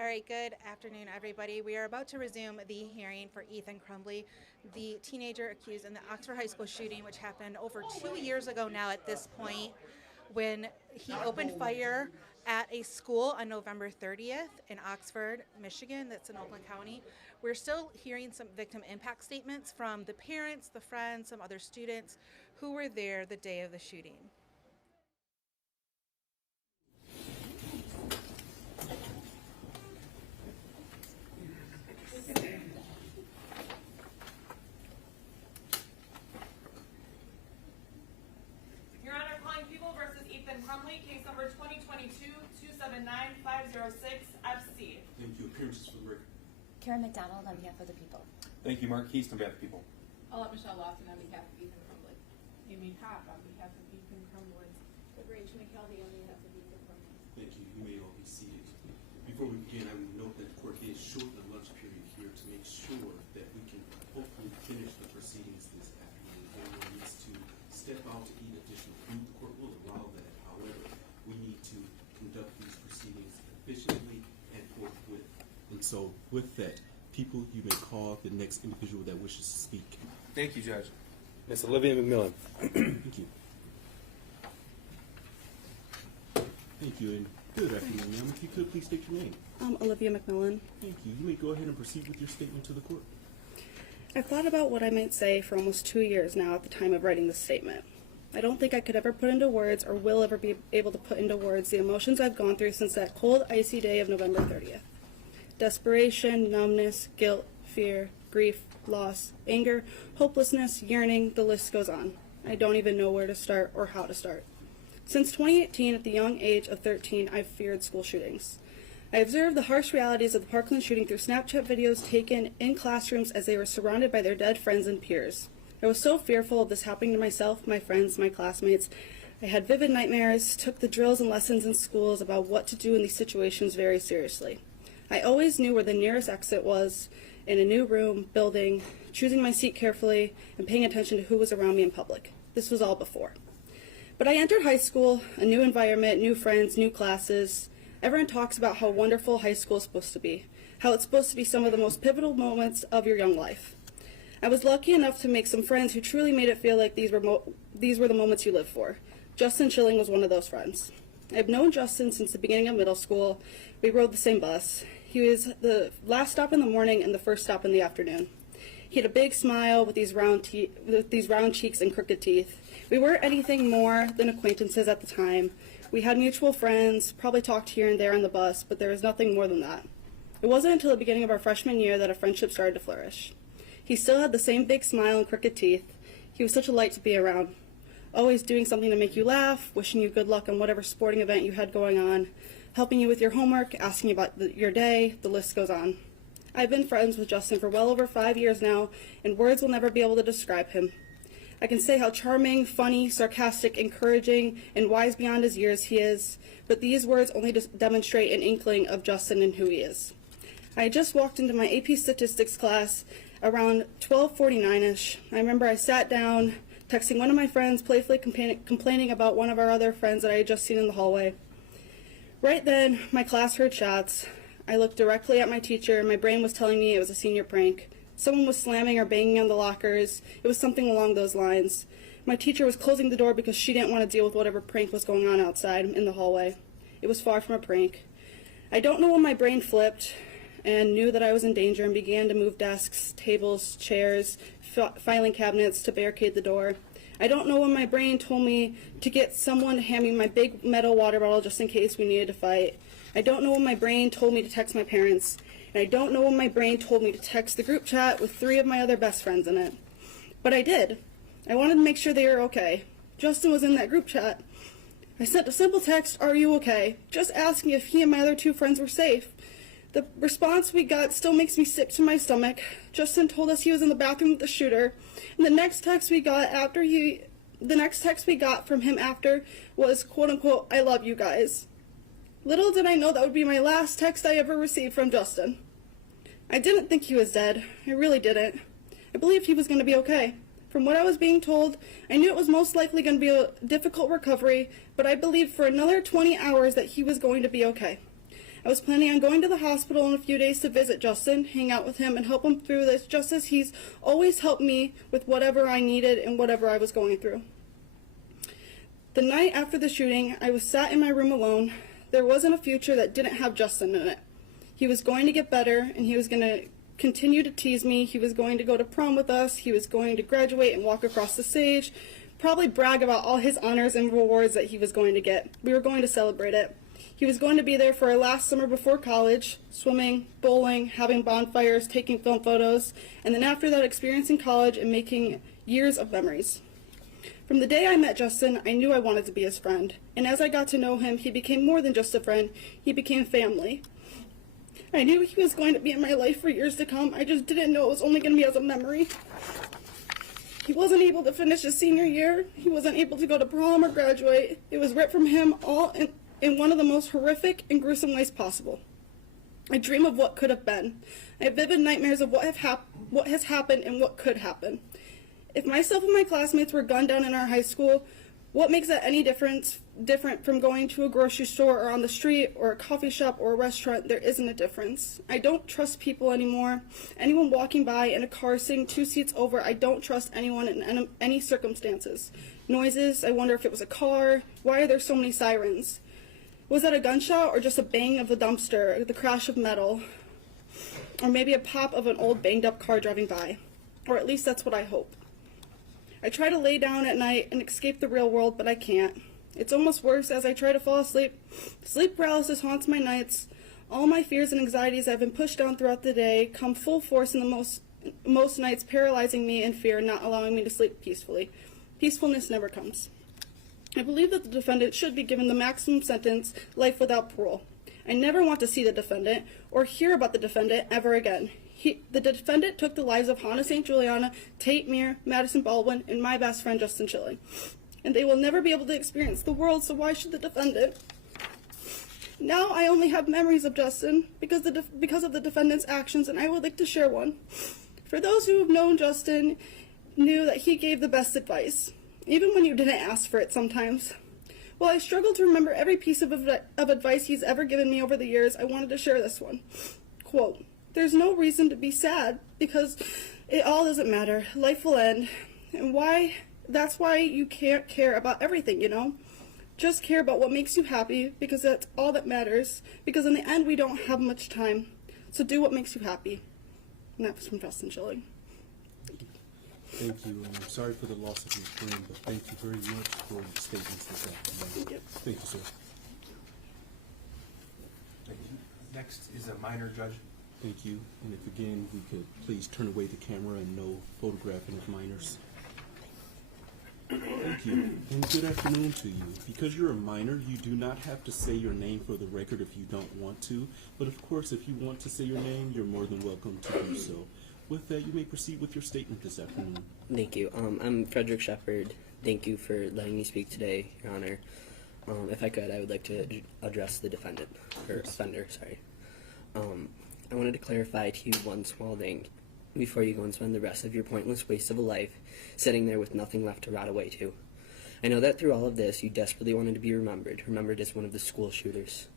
All right, good afternoon, everybody. We are about to resume the hearing for Ethan Crumbley, the teenager accused in the Oxford High School shooting, which happened over 2 years ago now at this point, when he opened fire at a school on November 30th in Oxford, Michigan, that's in Oakland County. We're still hearing some victim impact statements from the parents, the friends, some other students who were there the day of the shooting. Your Honor, calling People versus Ethan Crumbley, case number 2022-279-506 FC. Thank you. Appearances for the record. Karen McDonald on behalf of the people. Thank you, Mark Heast on behalf of the people. I'll let Michelle Lawson on behalf of Ethan Crumbley. Amy Cobb on behalf of Ethan Crumbley. Rach McKelvey on behalf of Ethan Crumbley. Thank you. You may all be seated. Before we begin, I would note that the court is short the lunch period here to make sure that we can hopefully finish the proceedings this afternoon. If anyone needs to step out to eat additional food, the court will allow that. However, we need to conduct these proceedings efficiently and forthwith. And so, with that, people, you may call the next individual that wishes to speak. Thank you, Judge. Miss Olivia McMillan. Thank you. Thank you, and good afternoon, ma'am. If you could, please state your name. Olivia McMillan. Thank you. You may go ahead and proceed with your statement to the court. I've thought about what I might say for almost 2 years now at the time of writing this statement. I don't think I could ever put into words or will ever be able to put into words the emotions I've gone through since that cold, icy day of November 30th. Desperation, numbness, guilt, fear, grief, loss, anger, hopelessness, yearning, the list goes on. I don't even know where to start or how to start. Since 2018, at the young age of 13, I've feared school shootings. I observed the harsh realities of the Parkland shooting through Snapchat videos taken in classrooms as they were surrounded by their dead friends and peers. I was so fearful of this happening to myself, my friends, my classmates. I had vivid nightmares, took the drills and lessons in schools about what to do in these situations very seriously. I always knew where the nearest exit was, in a new room, building, choosing my seat carefully, and paying attention to who was around me in public. This was all before. But I entered high school, a new environment, new friends, new classes. Everyone talks about how wonderful high school is supposed to be, how it's supposed to be some of the most pivotal moments of your young life. I was lucky enough to make some friends who truly made it feel like these were the moments you live for. Justin Shilling was one of those friends. I've known Justin since the beginning of middle school. We rode the same bus. He was the last stop in the morning and the first stop in the afternoon. He had a big smile with these round cheeks and crooked teeth. We weren't anything more than acquaintances at the time. We had mutual friends, probably talked here and there on the bus, but there was nothing more than that. It wasn't until the beginning of our freshman year that a friendship started to flourish. He still had the same big smile and crooked teeth. He was such a light to be around, always doing something to make you laugh, wishing you good luck on whatever sporting event you had going on, helping you with your homework, asking you about your day, the list goes on. I've been friends with Justin for well over 5 years now, and words will never be able to describe him. I can say how charming, funny, sarcastic, encouraging, and wise beyond his years he is, but these words only demonstrate an inkling of Justin and who he is. I had just walked into my AP statistics class around 12:49-ish. I remember I sat down, texting one of my friends, playfully complaining about one of our other friends that I had just seen in the hallway. Right then, my class heard shots. I looked directly at my teacher, and my brain was telling me it was a senior prank. Someone was slamming or banging on the lockers. It was something along those lines. My teacher was closing the door because she didn't want to deal with whatever prank was going on outside in the hallway. It was far from a prank. I don't know when my brain flipped and knew that I was in danger and began to move desks, tables, chairs, filing cabinets to barricade the door. I don't know when my brain told me to get someone to hand me my big metal water bottle just in case we needed to fight. I don't know when my brain told me to text my parents. And I don't know when my brain told me to text the group chat with 3 of my other best friends in it. But I did. I wanted to make sure they were okay. Justin was in that group chat. I sent a simple text, "Are you okay?" just asking if he and my other 2 friends were safe. The response we got still makes me sick to my stomach. Justin told us he was in the bathroom with the shooter, and the next text we got from him after was, quote unquote, "I love you guys." Little did I know that would be my last text I ever received from Justin. I didn't think he was dead. I really didn't. I believed he was going to be okay. From what I was being told, I knew it was most likely going to be a difficult recovery, but I believed for another 20 hours that he was going to be okay. I was planning on going to the hospital in a few days to visit Justin, hang out with him, and help him through this, just as he's always helped me with whatever I needed and whatever I was going through. The night after the shooting, I was sat in my room alone. There wasn't a future that didn't have Justin in it. He was going to get better, and he was going to continue to tease me. He was going to go to prom with us. He was going to graduate and walk across the stage, probably brag about all his honors and rewards that he was going to get. We were going to celebrate it. He was going to be there for our last summer before college, swimming, bowling, having bonfires, taking film photos, and then after that experiencing college and making years of memories. From the day I met Justin, I knew I wanted to be his friend, and as I got to know him, he became more than just a friend. He became family. I knew he was going to be in my life for years to come. I just didn't know it was only going to be as a memory. He wasn't able to finish his senior year. He wasn't able to go to prom or graduate. It was ripped from him all in one of the most horrific and gruesome ways possible. I dream of what could have been. I have vivid nightmares of what has happened and what could happen. If myself and my classmates were gunned down in our high school, what makes that any different from going to a grocery store or on the street or a coffee shop or a restaurant? There isn't a difference. I don't trust people anymore. Anyone walking by in a car sitting 2 seats over, I don't trust anyone in any circumstances. Noises, I wonder if it was a car. Why are there so many sirens? Was that a gunshot or just a bang of a dumpster, the crash of metal? Or maybe a pop of an old banged up car driving by? Or at least that's what I hope. I try to lay down at night and escape the real world, but I can't. It's almost worse as I try to fall asleep. Sleep paralysis haunts my nights. All my fears and anxieties I've been pushed down throughout the day come full force in the most nights, paralyzing me in fear, not allowing me to sleep peacefully. Peacefulness never comes. I believe that the defendant should be given the maximum sentence, life without parole. I never want to see the defendant or hear about the defendant ever again. The defendant took the lives of Hana St, Juliana, Tate Myre, Madisyn Baldwin, and my best friend Justin Shilling. And they will never be able to experience the world, so why should the defendant? Now I only have memories of Justin because of the defendant's actions, and I would like to share one. For those who have known Justin, knew that he gave the best advice, even when you didn't ask for it sometimes. While I struggle to remember every piece of advice he's ever given me over the years, I wanted to share this one. Quote, "There's no reason to be sad because it all doesn't matter. Life will end. And that's why you can't care about everything, you know? Just care about what makes you happy because that's all that matters. Because in the end, we don't have much time. So do what makes you happy." And that was from Justin Shilling. Thank you. I'm sorry for the loss of your friend, but thank you very much for the statements this afternoon. Thank you. Thank you, sir. Thank you. Next is a minor judge. Thank you. And if again we could please turn away the camera and no photographing of minors. Thank you. And good afternoon to you. Because you're a minor, you do not have to say your name for the record if you don't want to. But of course, if you want to say your name, you're more than welcome to do so. With that, you may proceed with your statement this afternoon. Thank you. I'm Frederick Shepard. Thank you for letting me speak today, Your Honor. If I could, I would like to address the defendant, or offender, sorry. I wanted to clarify to you one small thing before you go and spend the rest of your pointless waste of a life sitting there with nothing left to rot away to. I know that through all of this, you desperately wanted to be remembered as one of the school shooters.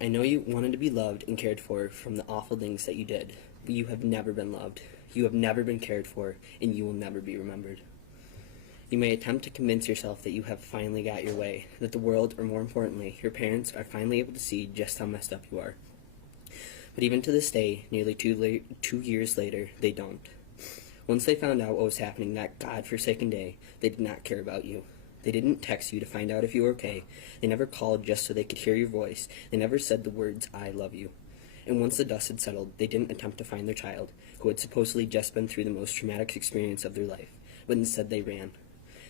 I know you wanted to be loved and cared for from the awful things that you did, but you have never been loved, you have never been cared for, and you will never be remembered. You may attempt to convince yourself that you have finally got your way, that the world, or more importantly, your parents are finally able to see just how messed up you are. But even to this day, nearly 2 years later, they don't. Once they found out what was happening that godforsaken day, they did not care about you. They didn't text you to find out if you were okay. They never called just so they could hear your voice. They never said the words, "I love you." And once the dust had settled, they didn't attempt to find their child, who had supposedly just been through the most traumatic experience of their life, but instead they ran.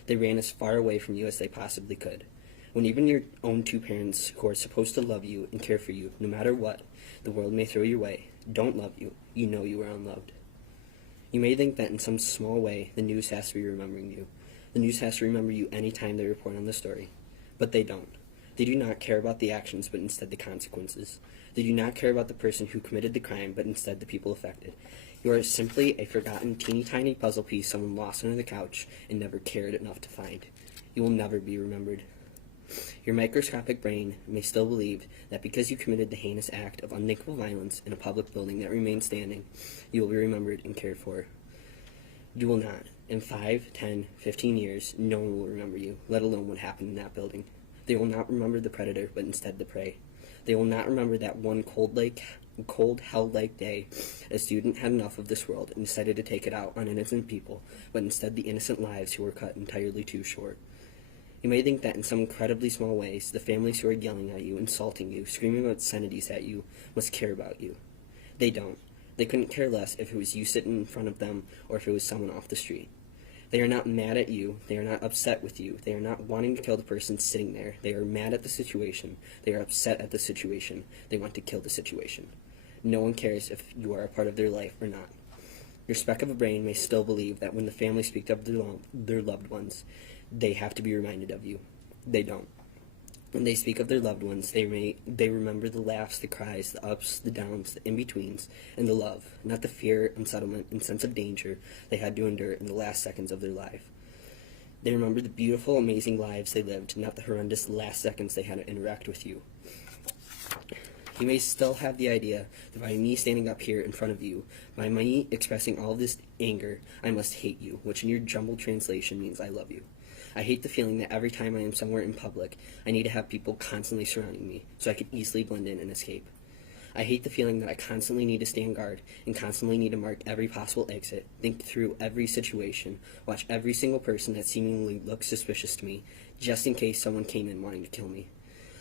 They ran as far away from you as they possibly could. When even your own two parents, who are supposed to love you and care for you, no matter what the world may throw your way, don't love you, you know you are unloved. You may think that in some small way, the news has to be remembering you. The news has to remember you any time they report on the story. But they don't. They do not care about the actions, but instead the consequences. They do not care about the person who committed the crime, but instead the people affected. You are simply a forgotten teeny tiny puzzle piece someone lost under the couch and never cared enough to find. You will never be remembered. Your microscopic brain may still believe that because you committed the heinous act of unthinkable violence in a public building that remains standing, you will be remembered and cared for. You will not. In 5, 10, 15 years, no one will remember you, let alone what happened in that building. They will not remember the predator, but instead the prey. They will not remember that one cold, hell-like day a student had enough of this world and decided to take it out on innocent people, but instead the innocent lives who were cut entirely too short. You may think that in some incredibly small ways, the families who are yelling at you, insulting you, screaming obscenities at you, must care about you. They don't. They couldn't care less if it was you sitting in front of them or if it was someone off the street. They are not mad at you. They are not upset with you. They are not wanting to kill the person sitting there. They are mad at the situation. They are upset at the situation. They want to kill the situation. No one cares if you are a part of their life or not. Your speck of a brain may still believe that when the family speaks of their loved ones, they have to be reminded of you. They don't. When they speak of their loved ones, they remember the laughs, the cries, the ups, the downs, the in-betweens, and the love, not the fear, unsettlement, and sense of danger they had to endure in the last seconds of their life. They remember the beautiful, amazing lives they lived, not the horrendous last seconds they had to interact with you. You may still have the idea that by me standing up here in front of you, by me expressing all this anger, I must hate you, which in your jumbled translation means I love you. I hate the feeling that every time I am somewhere in public, I need to have people constantly surrounding me, so I could easily blend in and escape. I hate the feeling that I constantly need to stand guard and constantly need to mark every possible exit, think through every situation, watch every single person that seemingly looks suspicious to me, just in case someone came in wanting to kill me.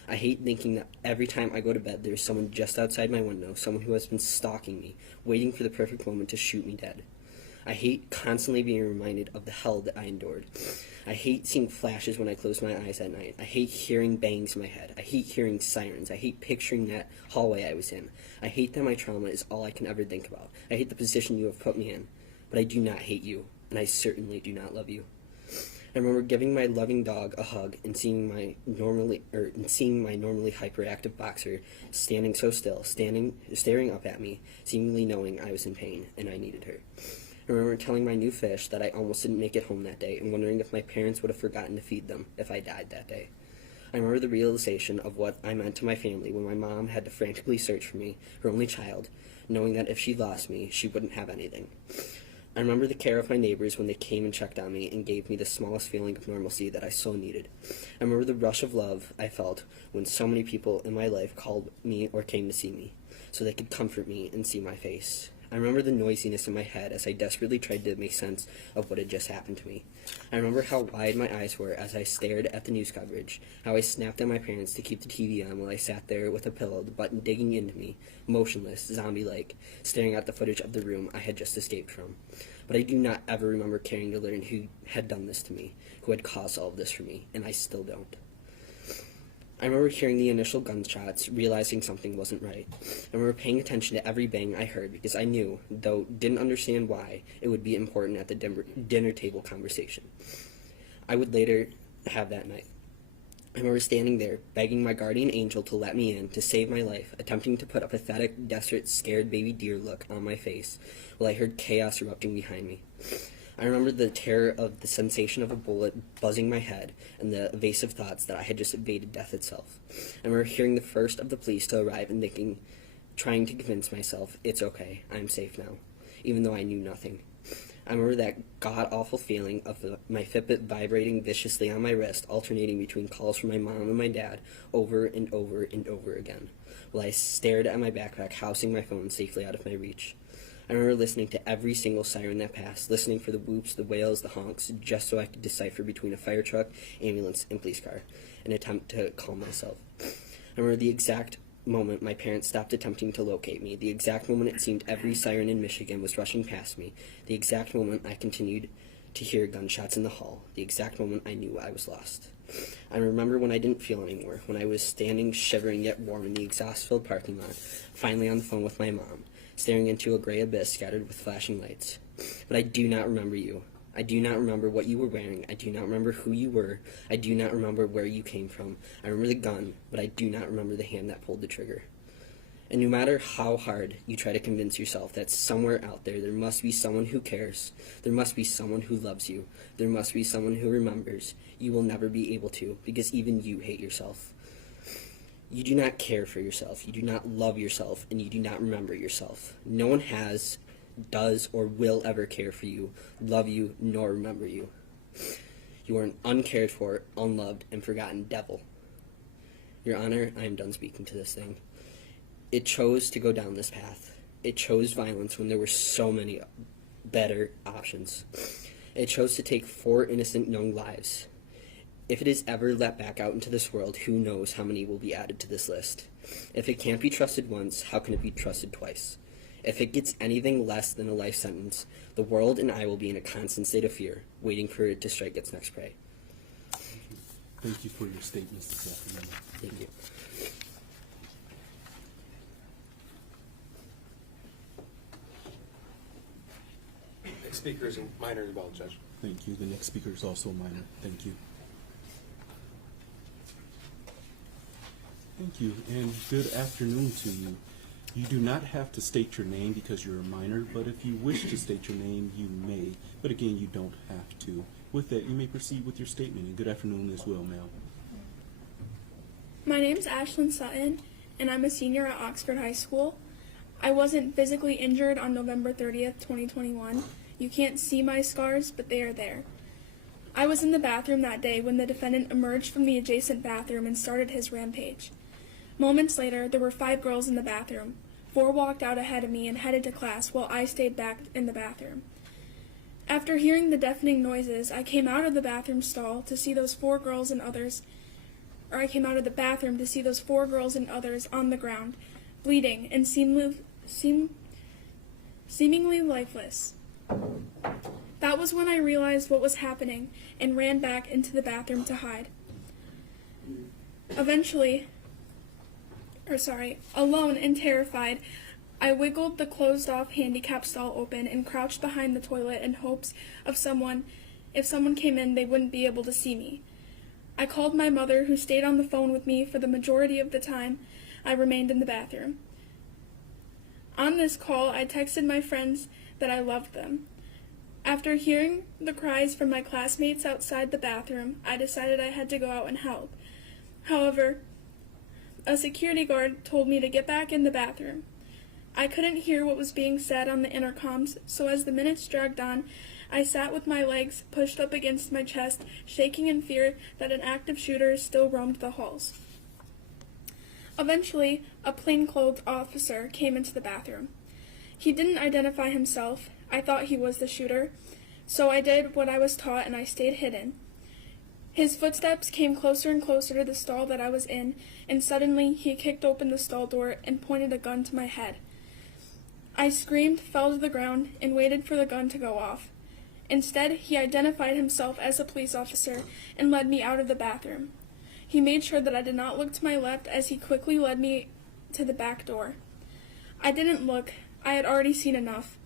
I hate thinking that every time I go to bed, there's someone just outside my window, someone who has been stalking me, waiting for the perfect moment to shoot me dead. I hate constantly being reminded of the hell that I endured. I hate seeing flashes when I close my eyes at night. I hate hearing bangs in my head. I hate hearing sirens. I hate picturing that hallway I was in. I hate that my trauma is all I can ever think about. I hate the position you have put me in. But I do not hate you, and I certainly do not love you. I remember giving my loving dog a hug and seeing my normally hyperactive boxer standing so still, staring up at me, seemingly knowing I was in pain and I needed her. I remember telling my new fish that I almost didn't make it home that day and wondering if my parents would have forgotten to feed them if I died that day. I remember the realization of what I meant to my family when my mom had to frantically search for me, her only child, knowing that if she lost me, she wouldn't have anything. I remember the care of my neighbors when they came and checked on me and gave me the smallest feeling of normalcy that I so needed. I remember the rush of love I felt when so many people in my life called me or came to see me, so they could comfort me and see my face. I remember the noisiness in my head as I desperately tried to make sense of what had just happened to me. I remember how wide my eyes were as I stared at the news coverage, how I snapped at my parents to keep the TV on while I sat there with a pillow, the button digging into me, motionless, zombie-like, staring at the footage of the room I had just escaped from. But I do not ever remember caring to learn who had done this to me, who had caused all of this for me, and I still don't. I remember hearing the initial gunshots, realizing something wasn't right. I remember paying attention to every bang I heard because I knew, though didn't understand why, it would be important at the dinner table conversation I would later have that night. I remember standing there, begging my guardian angel to let me in, to save my life, attempting to put a pathetic, desperate, scared baby deer look on my face, while I heard chaos erupting behind me. I remember the terror of the sensation of a bullet buzzing my head and the evasive thoughts that I had just evaded death itself. I remember hearing the first of the police to arrive and trying to convince myself, it's okay, I'm safe now, even though I knew nothing. I remember that god-awful feeling of my Fitbit vibrating viciously on my wrist, alternating between calls from my mom and my dad over and over and over again, while I stared at my backpack, housing my phone safely out of my reach. I remember listening to every single siren that passed, listening for the whoops, the wails, the honks, just so I could decipher between a fire truck, ambulance, and police car, in an attempt to calm myself. I remember the exact moment my parents stopped attempting to locate me, the exact moment it seemed every siren in Michigan was rushing past me, the exact moment I continued to hear gunshots in the hall, the exact moment I knew I was lost. I remember when I didn't feel anymore, when I was standing shivering yet warm in the exhaust-filled parking lot, finally on the phone with my mom, staring into a gray abyss scattered with flashing lights. But I do not remember you. I do not remember what you were wearing. I do not remember who you were. I do not remember where you came from. I remember the gun, but I do not remember the hand that pulled the trigger. And no matter how hard you try to convince yourself that somewhere out there must be someone who cares, there must be someone who loves you, there must be someone who remembers, you will never be able to, because even you hate yourself. You do not care for yourself, you do not love yourself, and you do not remember yourself. No one has, does, or will ever care for you, love you, nor remember you. You are an uncared for, unloved, and forgotten devil. Your Honor, I am done speaking to this thing. It chose to go down this path. It chose violence when there were so many better options. It chose to take 4 innocent young lives. If it is ever let back out into this world, who knows how many will be added to this list. If it can't be trusted once, how can it be trusted twice? If it gets anything less than a life sentence, the world and I will be in a constant state of fear, waiting for it to strike its next prey. Thank you for your statements this afternoon. Thank you. Next speaker is a minor as well, Judge. Thank you. The next speaker is also a minor. Thank you. Thank you, and good afternoon to you. You do not have to state your name because you're a minor, but if you wish to state your name, you may. But again, you don't have to. With that, you may proceed with your statement, and good afternoon as well, ma'am. My name's Ashlyn Sutton, and I'm a senior at Oxford High School. I wasn't physically injured on November 30th, 2021. You can't see my scars, but they are there. I was in the bathroom that day when the defendant emerged from the adjacent bathroom and started his rampage. Moments later, there were 5 girls in the bathroom. 4 walked out ahead of me and headed to class while I stayed back in the bathroom. After hearing the deafening noises, I came out of the bathroom stall to see those 4 girls and others, or I came out of the bathroom to see those 4 girls and others on the ground, bleeding and seemingly lifeless. That was when I realized what was happening and ran back into the bathroom to hide. Alone and terrified, I wiggled the closed-off handicap stall open and crouched behind the toilet in hopes of if someone came in, they wouldn't be able to see me. I called my mother, who stayed on the phone with me for the majority of the time I remained in the bathroom. On this call, I texted my friends that I loved them. After hearing the cries from my classmates outside the bathroom, I decided I had to go out and help. However, a security guard told me to get back in the bathroom. I couldn't hear what was being said on the intercoms, so as the minutes dragged on, I sat with my legs pushed up against my chest, shaking in fear that an active shooter still roamed the halls. Eventually, a plainclothes officer came into the bathroom. He didn't identify himself. I thought he was the shooter, so I did what I was taught and I stayed hidden. His footsteps came closer and closer to the stall that I was in, and suddenly he kicked open the stall door and pointed a gun to my head. I screamed, fell to the ground, and waited for the gun to go off. Instead, he identified himself as a police officer and led me out of the bathroom. He made sure that I did not look to my left as he quickly led me to the back door. I didn't look. I had already seen enough.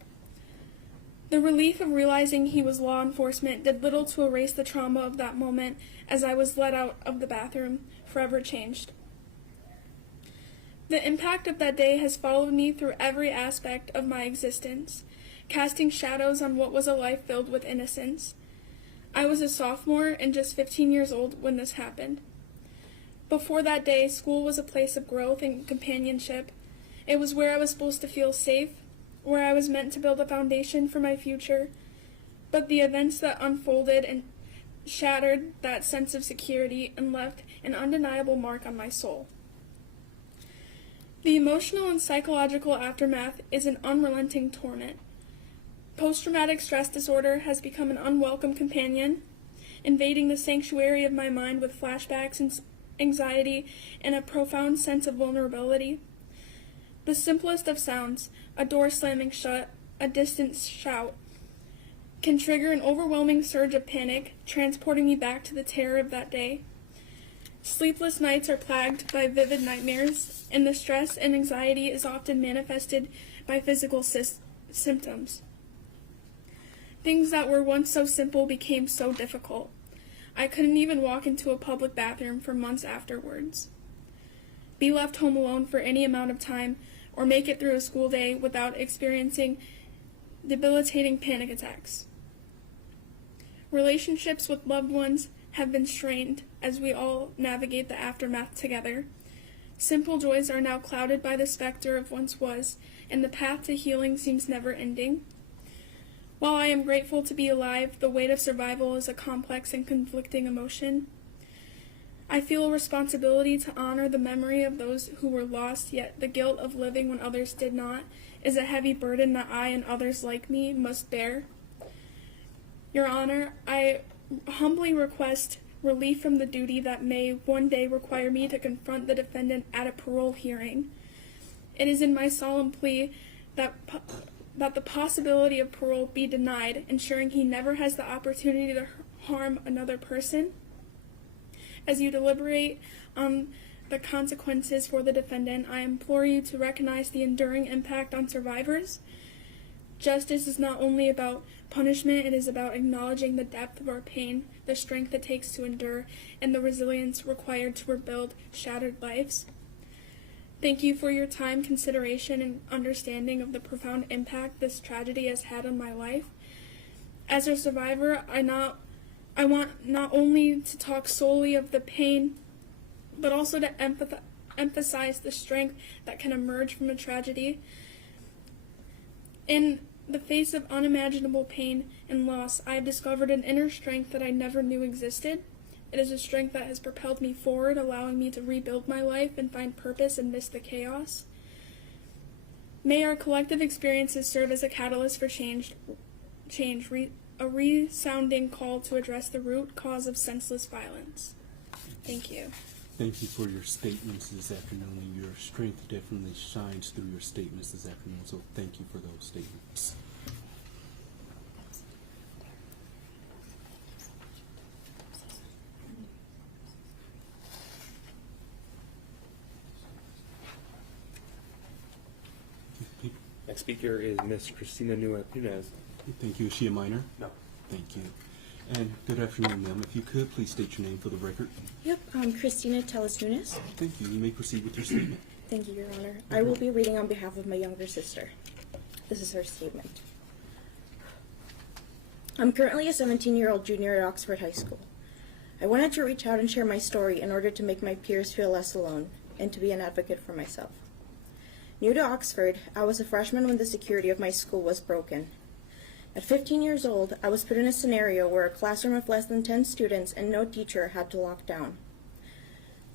The relief of realizing he was law enforcement did little to erase the trauma of that moment as I was let out of the bathroom, forever changed. The impact of that day has followed me through every aspect of my existence, casting shadows on what was a life filled with innocence. I was a sophomore and just 15 years old when this happened. Before that day, school was a place of growth and companionship. It was where I was supposed to feel safe, where I was meant to build a foundation for my future. But the events that unfolded and shattered that sense of security and left an undeniable mark on my soul. The emotional and psychological aftermath is an unrelenting torment. Post-traumatic stress disorder has become an unwelcome companion, invading the sanctuary of my mind with flashbacks and anxiety and a profound sense of vulnerability. The simplest of sounds, a door slamming shut, a distant shout, can trigger an overwhelming surge of panic, transporting me back to the terror of that day. Sleepless nights are plagued by vivid nightmares, and the stress and anxiety is often manifested by physical symptoms. Things that were once so simple became so difficult. I couldn't even walk into a public bathroom for months afterwards. be left home alone for any amount of time, or make it through a school day without experiencing debilitating panic attacks. Relationships with loved ones have been strained as we all navigate the aftermath together. Simple joys are now clouded by the specter of once was, and the path to healing seems never ending. While I am grateful to be alive, the weight of survival is a complex and conflicting emotion. I feel a responsibility to honor the memory of those who were lost, yet the guilt of living when others did not is a heavy burden that I and others like me must bear. Your Honor, I humbly request relief from the duty that may one day require me to confront the defendant at a parole hearing. It is in my solemn plea that the possibility of parole be denied, ensuring he never has the opportunity to harm another person. As you deliberate on the consequences for the defendant, I implore you to recognize the enduring impact on survivors. Justice is not only about punishment, it is about acknowledging the depth of our pain, the strength it takes to endure, and the resilience required to rebuild shattered lives. Thank you for your time, consideration, and understanding of the profound impact this tragedy has had on my life. As a survivor, I want not only to talk solely of the pain, but also to emphasize the strength that can emerge from a tragedy. In the face of unimaginable pain and loss, I have discovered an inner strength that I never knew existed. It is a strength that has propelled me forward, allowing me to rebuild my life and find purpose amidst the chaos. May our collective experiences serve as a catalyst for change, a resounding call to address the root cause of senseless violence. Thank you. Thank you for your statements this afternoon, and your strength definitely shines through your statements this afternoon, so thank you for those statements. Next speaker is Miss Christina Nunez. Thank you. Is she a minor? No. Thank you. And good afternoon, ma'am. If you could, please state your name for the record. Yep, Christina Nunes. Thank you. You may proceed with your statement. Thank you, Your Honor. I will be reading on behalf of my younger sister. This is her statement. I'm currently a 17-year-old junior at Oxford High School. I wanted to reach out and share my story in order to make my peers feel less alone and to be an advocate for myself. New to Oxford, I was a freshman when the security of my school was broken. At 15 years old, I was put in a scenario where a classroom of less than 10 students and no teacher had to lock down.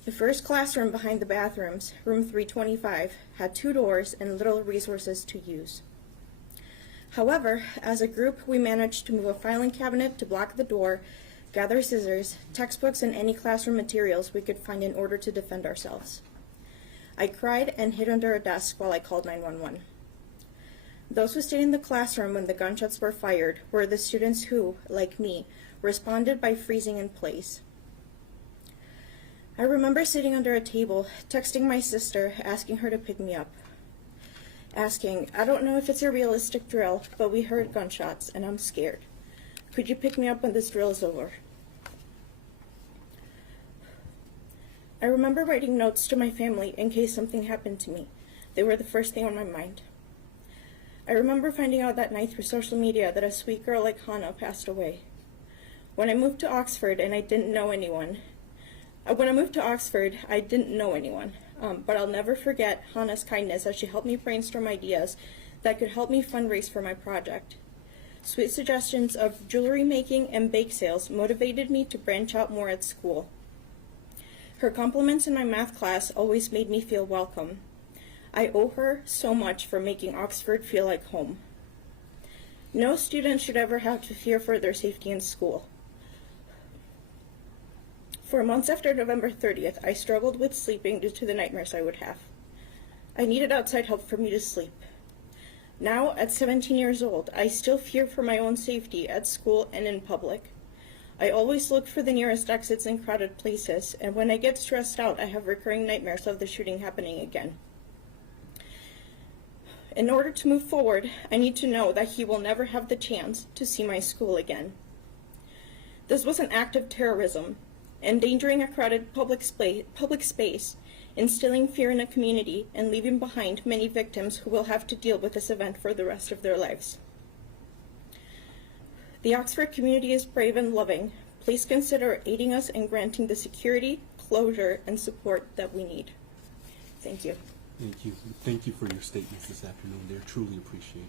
The first classroom behind the bathrooms, room 325, had 2 doors and little resources to use. However, as a group, we managed to move a filing cabinet to block the door, gather scissors, textbooks, and any classroom materials we could find in order to defend ourselves. I cried and hid under a desk while I called 911. Those who stayed in the classroom when the gunshots were fired were the students who, like me, responded by freezing in place. I remember sitting under a table, texting my sister, asking her to pick me up. Asking, I don't know if it's a realistic drill, but we heard gunshots and I'm scared. Could you pick me up when this drill is over? I remember writing notes to my family in case something happened to me. They were the first thing on my mind. I remember finding out that night through social media that a sweet girl like Hana passed away. When I moved to Oxford, I didn't know anyone, but I'll never forget Hana's kindness as she helped me brainstorm ideas that could help me fundraise for my project. Sweet suggestions of jewelry making and bake sales motivated me to branch out more at school. Her compliments in my math class always made me feel welcome. I owe her so much for making Oxford feel like home. No student should ever have to fear for their safety in school. For months after November 30th, I struggled with sleeping due to the nightmares I would have. I needed outside help for me to sleep. Now, at 17 years old, I still fear for my own safety at school and in public. I always look for the nearest exits in crowded places, and when I get stressed out, I have recurring nightmares of the shooting happening again. In order to move forward, I need to know that he will never have the chance to see my school again. This was an act of terrorism. endangering a crowded public space, instilling fear in a community, and leaving behind many victims who will have to deal with this event for the rest of their lives. The Oxford community is brave and loving. Please consider aiding us in granting the security, closure, and support that we need. Thank you. Thank you. Thank you for your statements this afternoon. They're truly appreciated.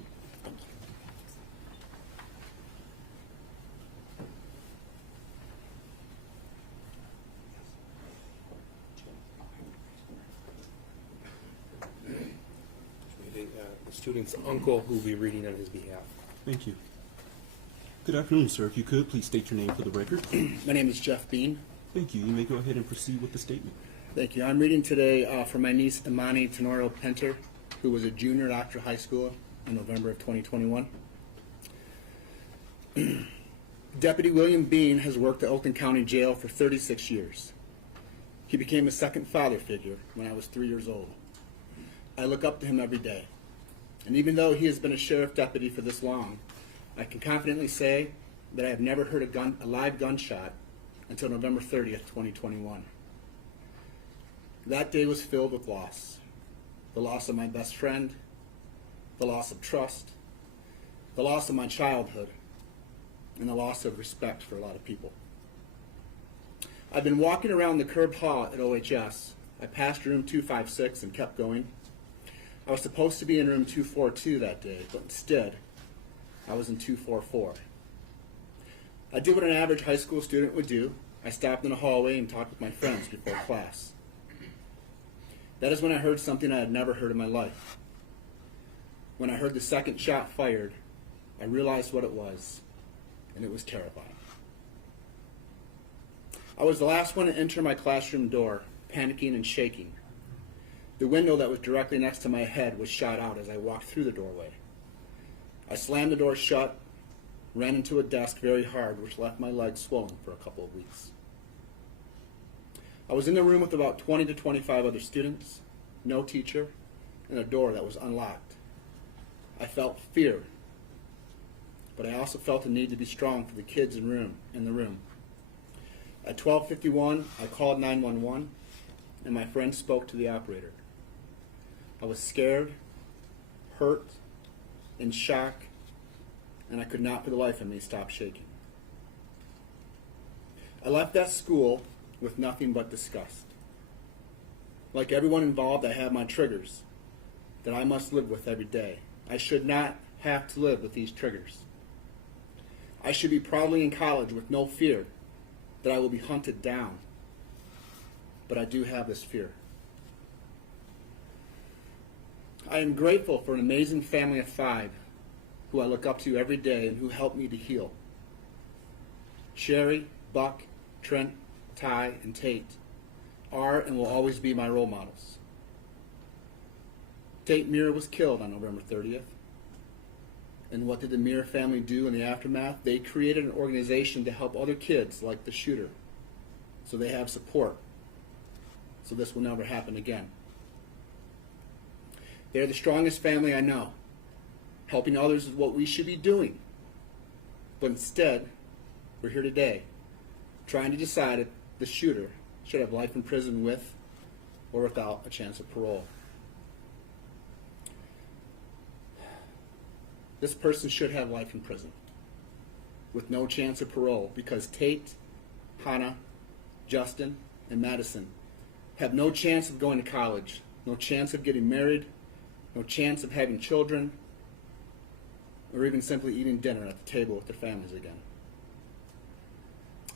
The student's uncle who will be reading on his behalf. Thank you. Good afternoon, sir. If you could, please state your name for the record. My name is Jeff Bean. Thank you. You may go ahead and proceed with the statement. Thank you. I'm reading today for my niece Imani Tenorio Penter, who was a junior at Oxford High School in November of 2021. Deputy William Bean has worked at Oakland County Jail for 36 years. He became a second father figure when I was 3 years old. I look up to him every day. And even though he has been a sheriff deputy for this long, I can confidently say that I have never heard a live gunshot until November 30th, 2021. That day was filled with loss. The loss of my best friend, the loss of trust, the loss of my childhood, and the loss of respect for a lot of people. I've been walking around the curb hall at OHS. I passed room 256 and kept going. I was supposed to be in room 242 that day, but instead, I was in 244. I did what an average high school student would do. I stopped in the hallway and talked with my friends before class. That is when I heard something I had never heard in my life. When I heard the second shot fired, I realized what it was, and it was terrifying. I was the last one to enter my classroom door, panicking and shaking. The window that was directly next to my head was shot out as I walked through the doorway. I slammed the door shut, ran into a desk very hard, which left my legs swollen for a couple of weeks. I was in the room with about 20 to 25 other students, no teacher, and a door that was unlocked. I felt fear, but I also felt a need to be strong for the kids in the room. At 12:51, I called 911, and my friend spoke to the operator. I was scared, hurt, in shock, and I could not for the life of me stop shaking. I left that school with nothing but disgust. Like everyone involved, I have my triggers that I must live with every day. I should not have to live with these triggers. I should be proudly in college with no fear that I will be hunted down. But I do have this fear. I am grateful for an amazing family of 5 who I look up to every day and who help me to heal. Sherry, Buck, Trent, Ty, and Tate are and will always be my role models. Tate Myre was killed on November 30th. And what did the Myre family do in the aftermath? They created an organization to help other kids like the shooter, so they have support, so this will never happen again. They're the strongest family I know. Helping others is what we should be doing. But instead, we're here today trying to decide if the shooter should have life in prison with or without a chance of parole. This person should have life in prison with no chance of parole because Tate, Hana, Justin, and Madisyn have no chance of going to college, no chance of getting married, no chance of having children, or even simply eating dinner at the table with their families again.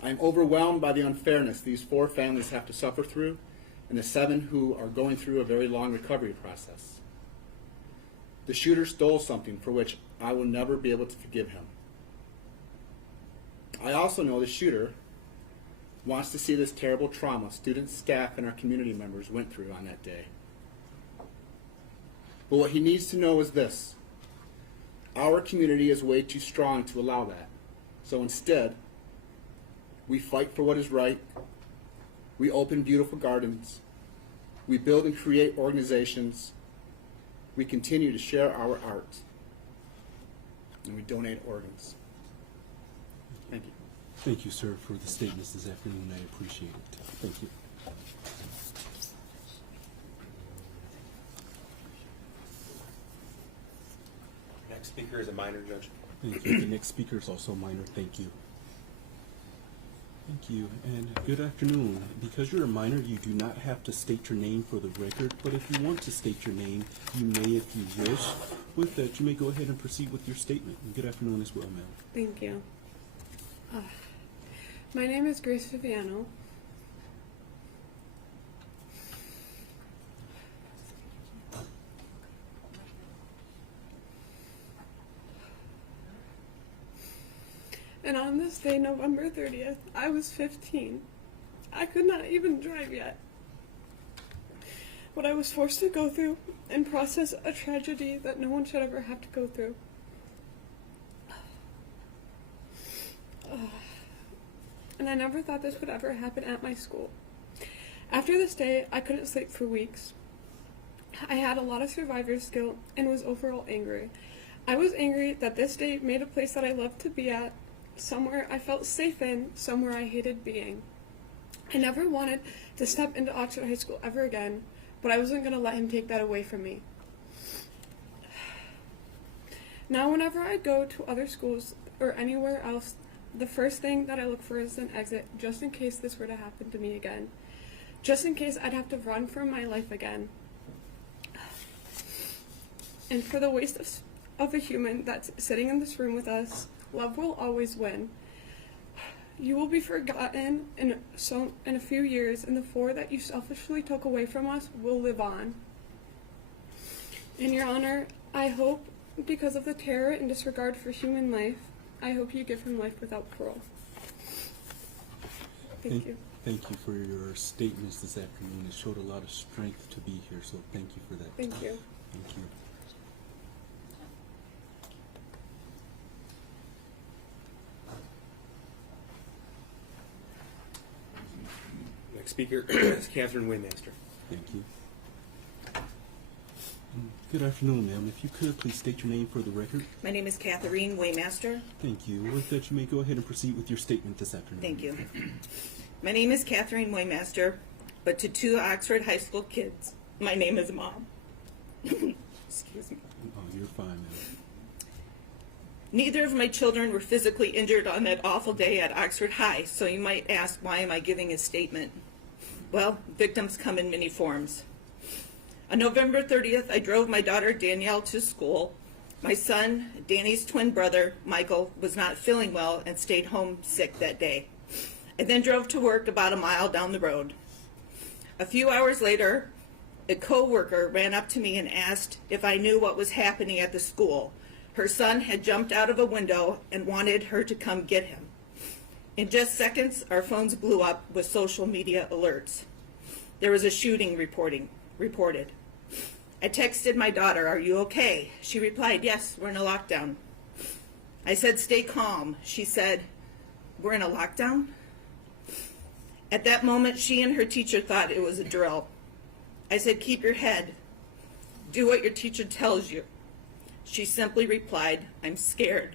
I am overwhelmed by the unfairness these 4 families have to suffer through and the 7 who are going through a very long recovery process. The shooter stole something for which I will never be able to forgive him. I also know the shooter wants to see this terrible trauma students, staff, and our community members went through on that day. But what he needs to know is this: our community is way too strong to allow that. So instead, we fight for what is right, we open beautiful gardens, we build and create organizations, we continue to share our art, and we donate organs. Thank you. Thank you, sir, for the statements this afternoon. I appreciate it. Thank you. Next speaker is a minor, Judge. Thank you. The next speaker is also minor. Thank you. Thank you, and good afternoon. Because you're a minor, you do not have to state your name for the record, but if you want to state your name, you may if you wish. With that, you may go ahead and proceed with your statement. And good afternoon as well, ma'am. Thank you. My name is Grace Viviano. And on this day, November 30th, I was 15. I could not even drive yet. What I was forced to go through and process a tragedy that no one should ever have to go through. And I never thought this would ever happen at my school. After this day, I couldn't sleep for weeks. I had a lot of survivor's guilt and was overall angry. I was angry that this day made a place that I loved to be at, somewhere I felt safe in, somewhere I hated being. I never wanted to step into Oxford High School ever again, but I wasn't going to let him take that away from me. Now whenever I go to other schools or anywhere else, the first thing that I look for is an exit, just in case this were to happen to me again. Just in case I'd have to run for my life again. And for the waste of a human that's sitting in this room with us, love will always win. You will be forgotten in a few years, and the 4 that you selfishly took away from us will live on. In your honor, I hope, because of the terror and disregard for human life, I hope you give him life without parole. Thank you. Thank you for your statements this afternoon. It showed a lot of strength to be here, so thank you for that. Thank you. Thank you. Next speaker is Catherine Waymaster. Thank you. Good afternoon, ma'am. If you could, please state your name for the record. My name is Catherine Waymaster. Thank you. With that, you may go ahead and proceed with your statement this afternoon. Thank you. My name is Catherine Waymaster, but to 2 Oxford High School kids, my name is Mom. Excuse me. Oh, you're fine, ma'am. Neither of my children were physically injured on that awful day at Oxford High, so you might ask, why am I giving a statement? Well, victims come in many forms. On November 30th, I drove my daughter Danielle to school. My son, Danny's twin brother, Michael, was not feeling well and stayed home sick that day. I then drove to work about a mile down the road. A few hours later, a co-worker ran up to me and asked if I knew what was happening at the school. Her son had jumped out of a window and wanted her to come get him. In just seconds, our phones blew up with social media alerts. There was a shooting reported. I texted my daughter, "Are you okay?" She replied, "Yes, we're in a lockdown." I said, "Stay calm." She said, "We're in a lockdown?" At that moment, she and her teacher thought it was a drill. I said, "Keep your head. Do what your teacher tells you." She simply replied, "I'm scared."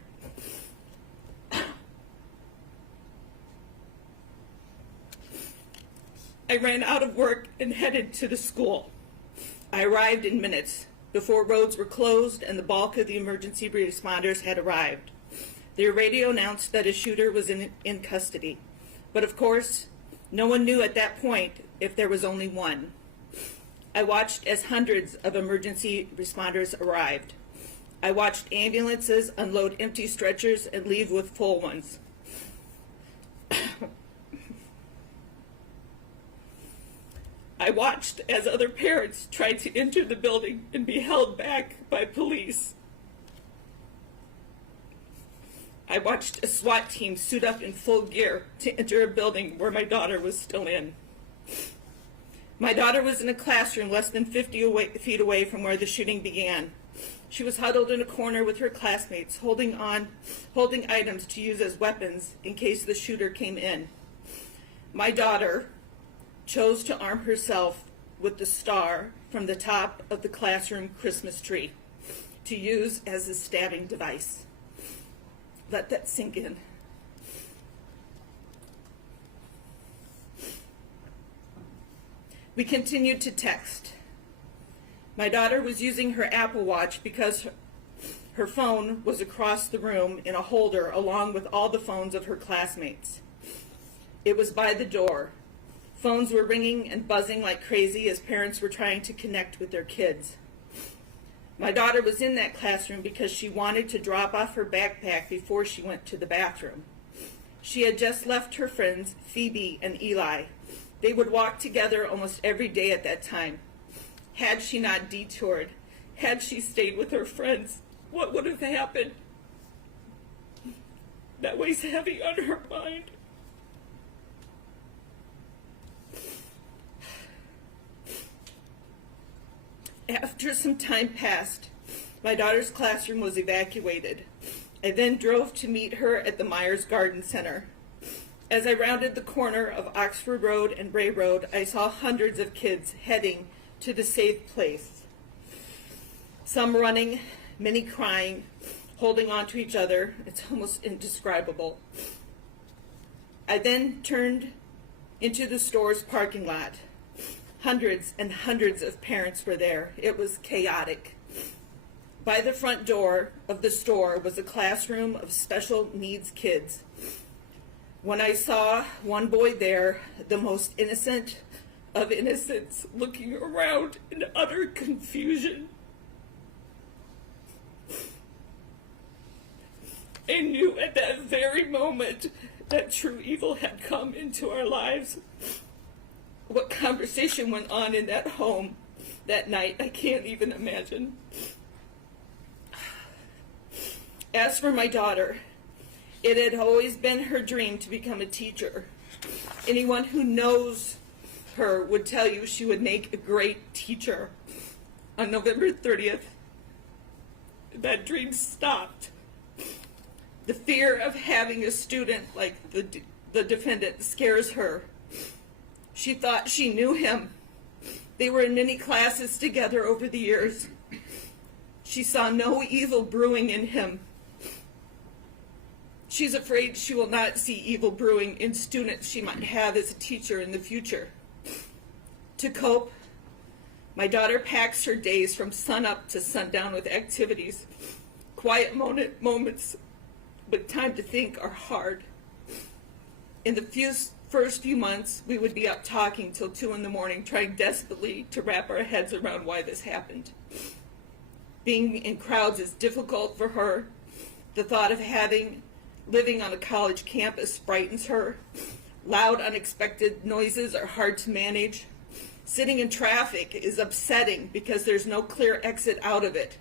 I ran out of work and headed to the school. I arrived in minutes before roads were closed and the bulk of the emergency responders had arrived. The radio announced that a shooter was in custody. But of course, no one knew at that point if there was only one. I watched as hundreds of emergency responders arrived. I watched ambulances unload empty stretchers and leave with full ones. I watched as other parents tried to enter the building and be held back by police. I watched a SWAT team suit up in full gear to enter a building where my daughter was still in. My daughter was in a classroom less than 50 feet away from where the shooting began. She was huddled in a corner with her classmates, holding items to use as weapons in case the shooter came in. My daughter chose to arm herself with the star from the top of the classroom Christmas tree to use as a stabbing device. Let that sink in. We continued to text. My daughter was using her Apple Watch because her phone was across the room in a holder along with all the phones of her classmates. It was by the door. Phones were ringing and buzzing like crazy as parents were trying to connect with their kids. My daughter was in that classroom because she wanted to drop off her backpack before she went to the bathroom. She had just left her friends, Phoebe and Eli. They would walk together almost every day at that time. Had she not detoured, had she stayed with her friends, what would have happened? That weighs heavy on her mind. After some time passed, my daughter's classroom was evacuated. I then drove to meet her at the Myers Garden Center. As I rounded the corner of Oxford Road and Bray Road, I saw hundreds of kids heading to the safe place. Some running, many crying, holding on to each other. It's almost indescribable. I then turned into the store's parking lot. Hundreds and hundreds of parents were there. It was chaotic. By the front door of the store was a classroom of special needs kids. When I saw one boy there, the most innocent of innocents, looking around in utter confusion, I knew at that very moment that true evil had come into our lives. What conversation went on in that home that night, I can't even imagine. As for my daughter, it had always been her dream to become a teacher. Anyone who knows her would tell you she would make a great teacher. On November 30th, that dream stopped. The fear of having a student like the defendant scares her. She thought she knew him. They were in many classes together over the years. She saw no evil brewing in him. She's afraid she will not see evil brewing in students she might have as a teacher in the future. To cope, my daughter packs her days from sunup to sundown with activities. Quiet moments, but time to think, are hard. In the first few months, we would be up talking till 2 in the morning, trying desperately to wrap our heads around why this happened. Being in crowds is difficult for her. The thought of living on a college campus frightens her. Loud, unexpected noises are hard to manage. Sitting in traffic is upsetting because there's no clear exit out of it.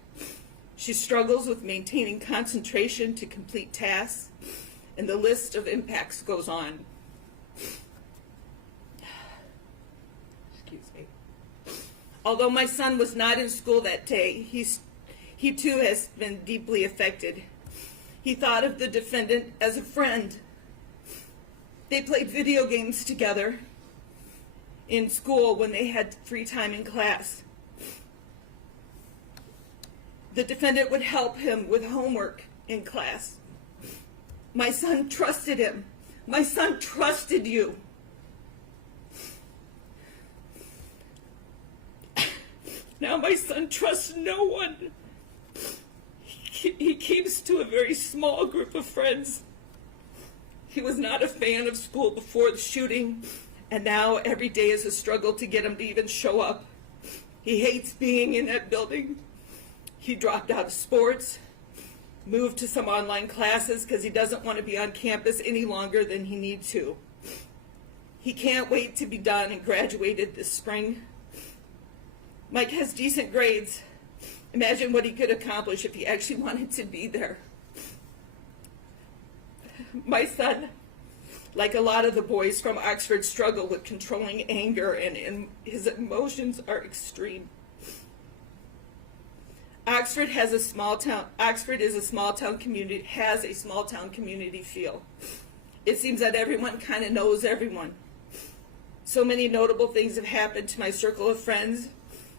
She struggles with maintaining concentration to complete tasks, and the list of impacts goes on. Excuse me. Although my son was not in school that day, he too has been deeply affected. He thought of the defendant as a friend. They played video games together in school when they had free time in class. The defendant would help him with homework in class. My son trusted him. My son trusted you. Now my son trusts no one. He keeps to a very small group of friends. He was not a fan of school before the shooting, and now every day is a struggle to get him to even show up. He hates being in that building. He dropped out of sports, moved to some online classes because he doesn't want to be on campus any longer than he needs to. He can't wait to be done and graduated this spring. Mike has decent grades. Imagine what he could accomplish if he actually wanted to be there. My son, like a lot of the boys from Oxford, struggle with controlling anger, and his emotions are extreme. Oxford is a small town community, has a small town community feel. It seems that everyone kind of knows everyone. So many notable things have happened to my circle of friends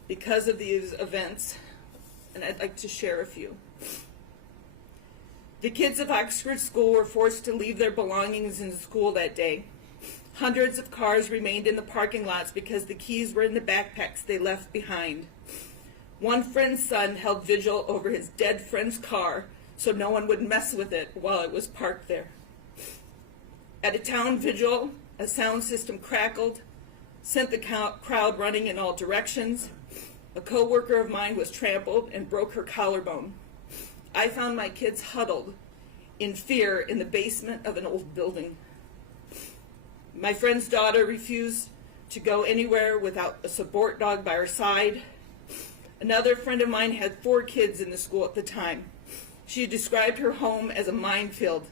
because of these events, and I'd like to share a few. The kids of Oxford School were forced to leave their belongings in school that day. Hundreds of cars remained in the parking lots because the keys were in the backpacks they left behind. One friend's son held vigil over his dead friend's car so no one would mess with it while it was parked there. At a town vigil, a sound system crackled, sent the crowd running in all directions. A co-worker of mine was trampled and broke her collarbone. I found my kids huddled in fear in the basement of an old building. My friend's daughter refused to go anywhere without a support dog by her side. Another friend of mine had 4 kids in the school at the time. She described her home as a minefield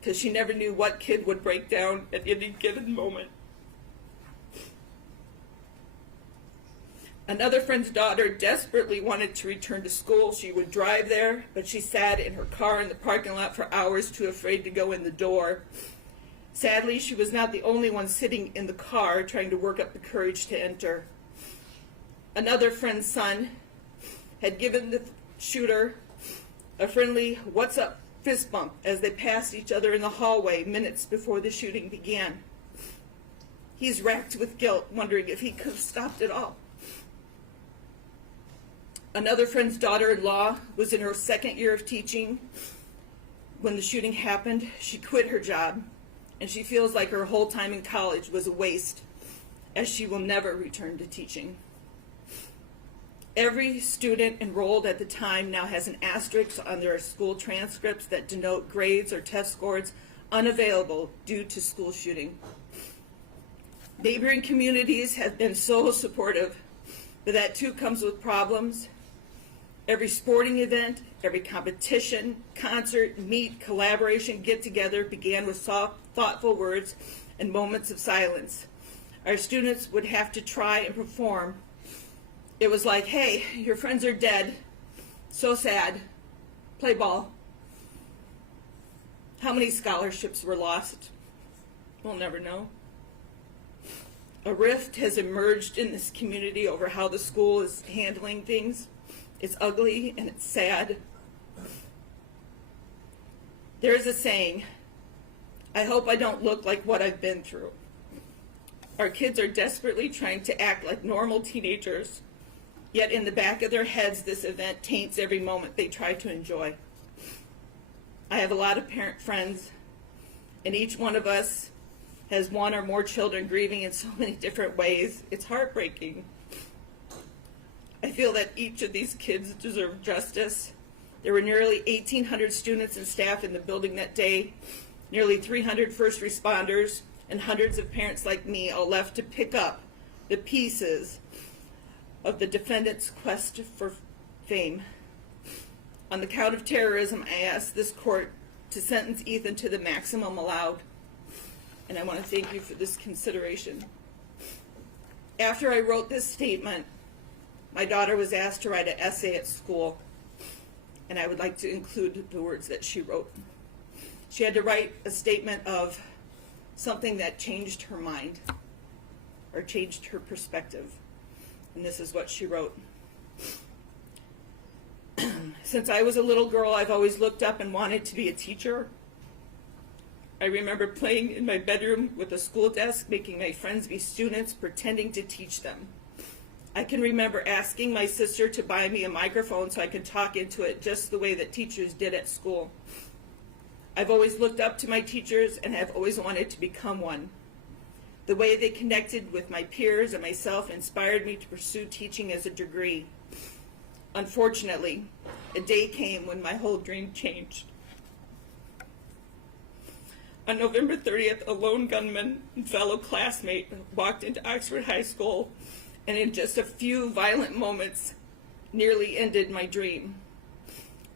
because she never knew what kid would break down at any given moment. Another friend's daughter desperately wanted to return to school. She would drive there, but she sat in her car in the parking lot for hours, too afraid to go in the door. Sadly, she was not the only one sitting in the car trying to work up the courage to enter. Another friend's son had given the shooter a friendly "what's up" fist bump as they passed each other in the hallway minutes before the shooting began. He's racked with guilt, wondering if he could have stopped it all. Another friend's daughter-in-law was in her 2nd year of teaching when the shooting happened. She quit her job, and she feels like her whole time in college was a waste, as she will never return to teaching. Every student enrolled at the time now has an asterisk on their school transcripts that denote grades or test scores unavailable due to school shooting. Neighboring communities have been so supportive, but that too comes with problems. Every sporting event, every competition, concert, meet, collaboration, get-together began with soft, thoughtful words and moments of silence. Our students would have to try and perform. It was like, "Hey, your friends are dead. So sad. Play ball." How many scholarships were lost? We'll never know. A rift has emerged in this community over how the school is handling things. It's ugly and it's sad. There is a saying, "I hope I don't look like what I've been through." Our kids are desperately trying to act like normal teenagers, yet in the back of their heads, this event taints every moment they try to enjoy. I have a lot of parent friends, and each one of us has one or more children grieving in so many different ways. It's heartbreaking. I feel that each of these kids deserve justice. There were nearly 1,800 students and staff in the building that day, nearly 300 first responders, and hundreds of parents like me all left to pick up the pieces of the defendant's quest for fame. On the count of terrorism, I ask this court to sentence Ethan to the maximum allowed, and I want to thank you for this consideration. After I wrote this statement, my daughter was asked to write an essay at school, and I would like to include the words that she wrote. She had to write a statement of something that changed her mind or changed her perspective, and this is what she wrote. "Since I was a little girl, I've always looked up and wanted to be a teacher. I remember playing in my bedroom with a school desk, making my friends be students, pretending to teach them. I can remember asking my sister to buy me a microphone so I could talk into it just the way that teachers did at school. I've always looked up to my teachers and have always wanted to become one. The way they connected with my peers and myself inspired me to pursue teaching as a degree. Unfortunately, a day came when my whole dream changed. On November 30th, a lone gunman and fellow classmate walked into Oxford High School and in just a few violent moments nearly ended my dream.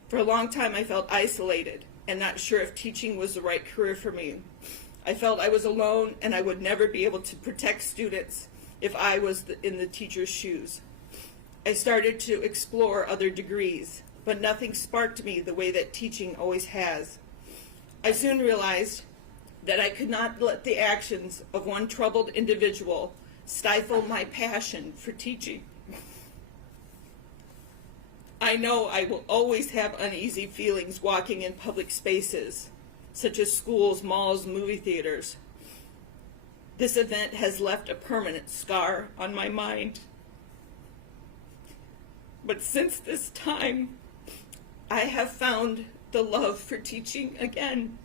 For a long time I felt isolated and not sure if teaching was the right career for me. I felt I was alone and I would never be able to protect students if I was in the teacher's shoes. I started to explore other degrees, but nothing sparked me the way that teaching always has. I soon realized that I could not let the actions of one troubled individual stifle my passion for teaching. I know I will always have uneasy feelings walking in public spaces, such as schools, malls, movie theaters. This event has left a permanent scar on my mind. But since this time, I have found the love for teaching again.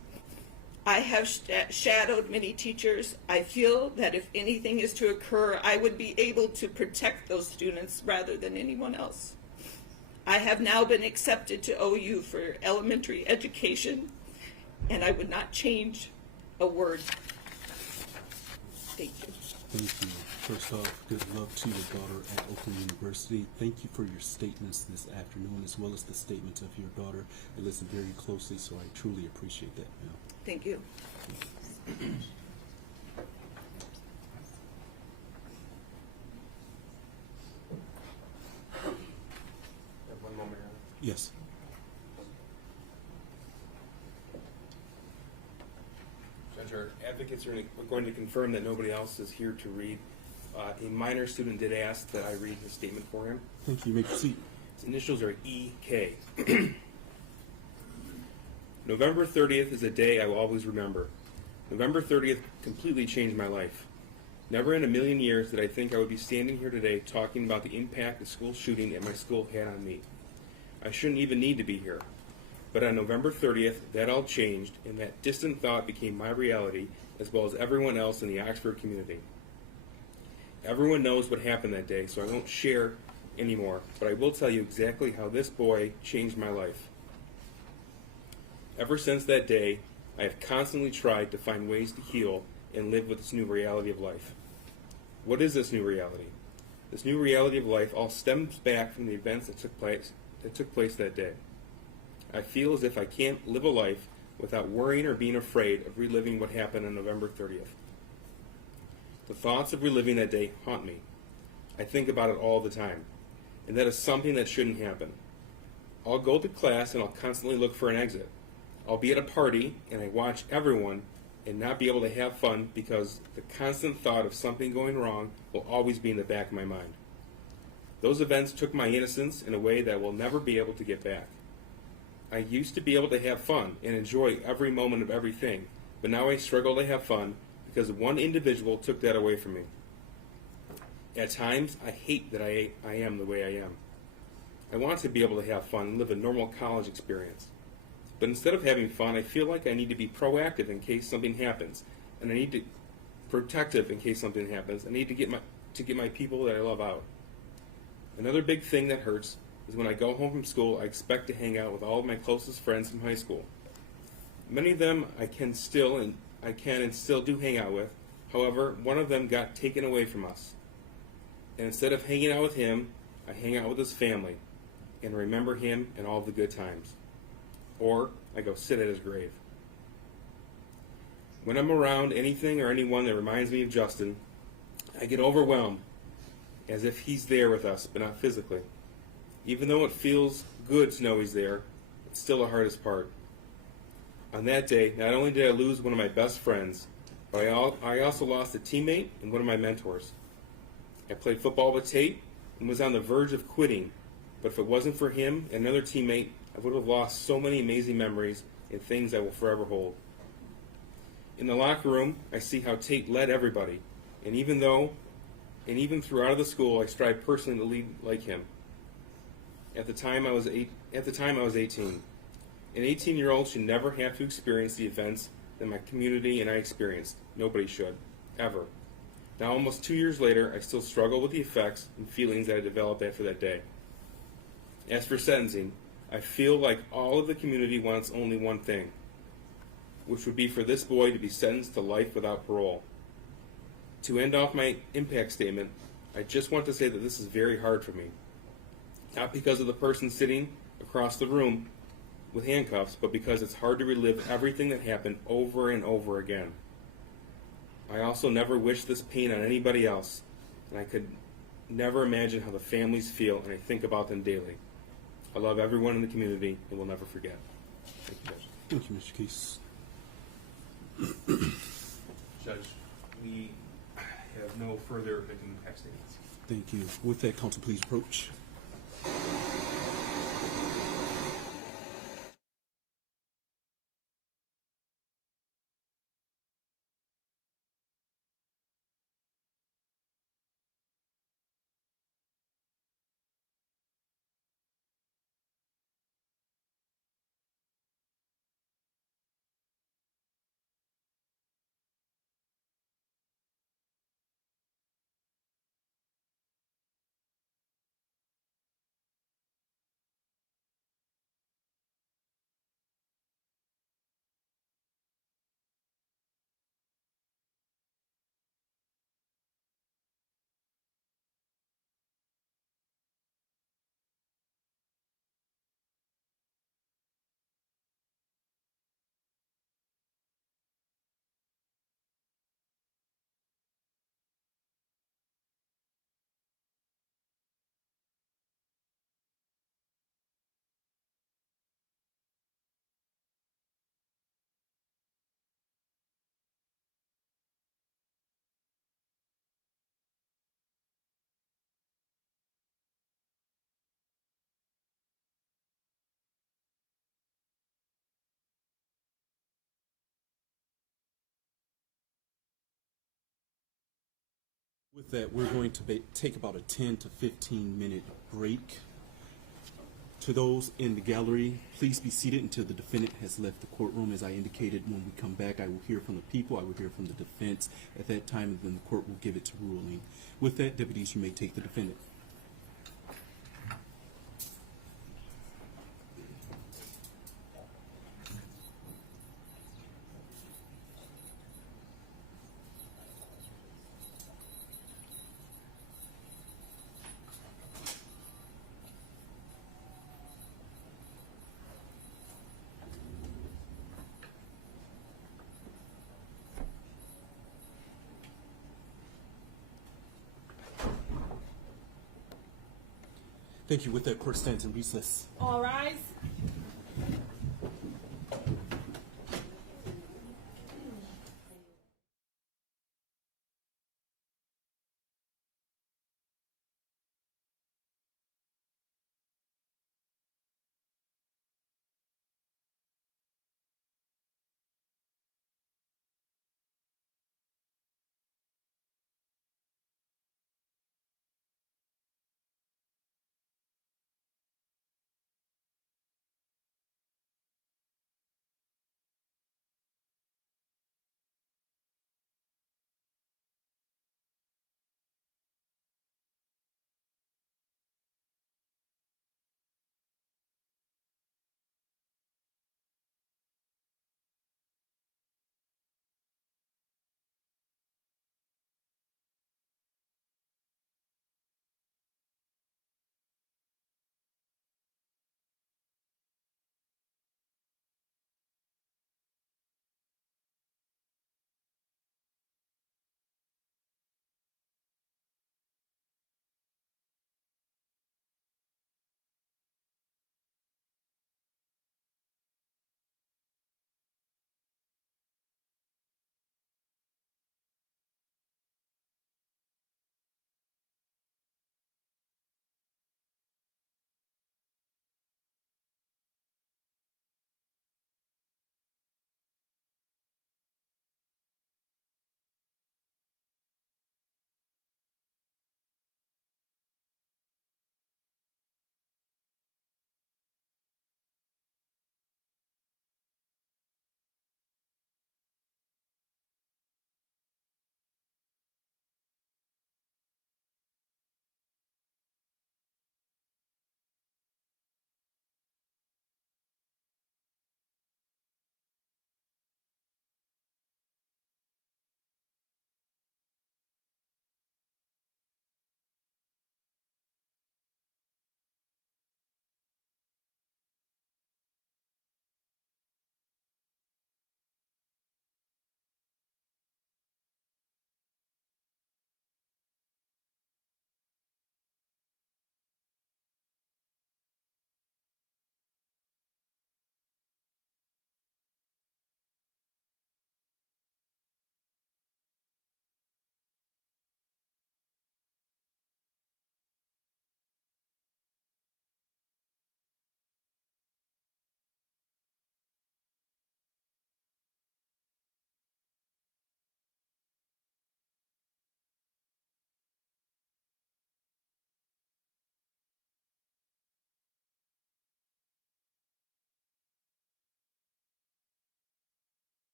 I have shadowed many teachers. I feel that if anything is to occur, I would be able to protect those students rather than anyone else. I have now been accepted to OU for elementary education, and I would not change a word. Thank you. Thank you. First off, good luck to your daughter at Oakland University. Thank you for your statements this afternoon, as well as the statements of your daughter. I listened very closely, so I truly appreciate that, ma'am. Thank you. One moment. Yes. Judge, our advocates are going to confirm that nobody else is here to read. A minor student did ask that I read his statement for him. Thank you. You may proceed. His initials are EK. November 30th is a day I will always remember. November 30th completely changed my life. Never in a million years did I think I would be standing here today talking about the impact the school shooting at my school had on me. I shouldn't even need to be here. But on November 30th, that all changed, and that distant thought became my reality, as well as everyone else in the Oxford community. Everyone knows what happened that day, so I won't share anymore, but I will tell you exactly how this boy changed my life. Ever since that day, I have constantly tried to find ways to heal and live with this new reality of life. What is this new reality? This new reality of life all stems back from the events that took place that day. I feel as if I can't live a life without worrying or being afraid of reliving what happened on November 30th. The thoughts of reliving that day haunt me. I think about it all the time, and that is something that shouldn't happen. I'll go to class and I'll constantly look for an exit. I'll be at a party and I watch everyone and not be able to have fun because the constant thought of something going wrong will always be in the back of my mind. Those events took my innocence in a way that I will never be able to get back. I used to be able to have fun and enjoy every moment of everything, but now I struggle to have fun because one individual took that away from me. At times, I hate that I am the way I am. I want to be able to have fun and live a normal college experience. But instead of having fun, I feel like I need to be proactive in case something happens, and I need to protective in case something happens. I need to get my people that I love out. Another big thing that hurts is when I go home from school, I expect to hang out with all of my closest friends from high school. Many of them I can and still do hang out with. However, one of them got taken away from us. And instead of hanging out with him, I hang out with his family and remember him and all of the good times. Or I go sit at his grave. When I'm around anything or anyone that reminds me of Justin, I get overwhelmed, as if he's there with us, but not physically. Even though it feels good to know he's there, it's still the hardest part. On that day, not only did I lose one of my best friends, but I also lost a teammate and one of my mentors. I played football with Tate and was on the verge of quitting, but if it wasn't for him and another teammate, I would have lost so many amazing memories and things I will forever hold. In the locker room, I see how Tate led everybody, and even throughout the school, I strive personally to lead like him. At the time, I was 18. An 18-year-old should never have to experience the events that my community and I experienced. Nobody should, ever. Now, almost 2 years later, I still struggle with the effects and feelings that I developed after that day. As for sentencing, I feel like all of the community wants only one thing, which would be for this boy to be sentenced to life without parole. To end off my impact statement, I just want to say that this is very hard for me. Not because of the person sitting across the room with handcuffs, but because it's hard to relive everything that happened over and over again. I also never wish this pain on anybody else, and I could never imagine how the families feel, and I think about them daily. I love everyone in the community and will never forget. Thank you, Judge. Thank you, Mr. Case. Judge, we have no further victim impact statements. Thank you. With that, counsel, please approach. With that, we're going to take about a 10 to 15-minute break. To those in the gallery, please be seated until the defendant has left the courtroom. As I indicated, when we come back, I will hear from the people, I will hear from the defense. At that time, then the court will give its ruling. With that, deputies, you may take the defendant. Thank you. With that, court stands in recess. All rise.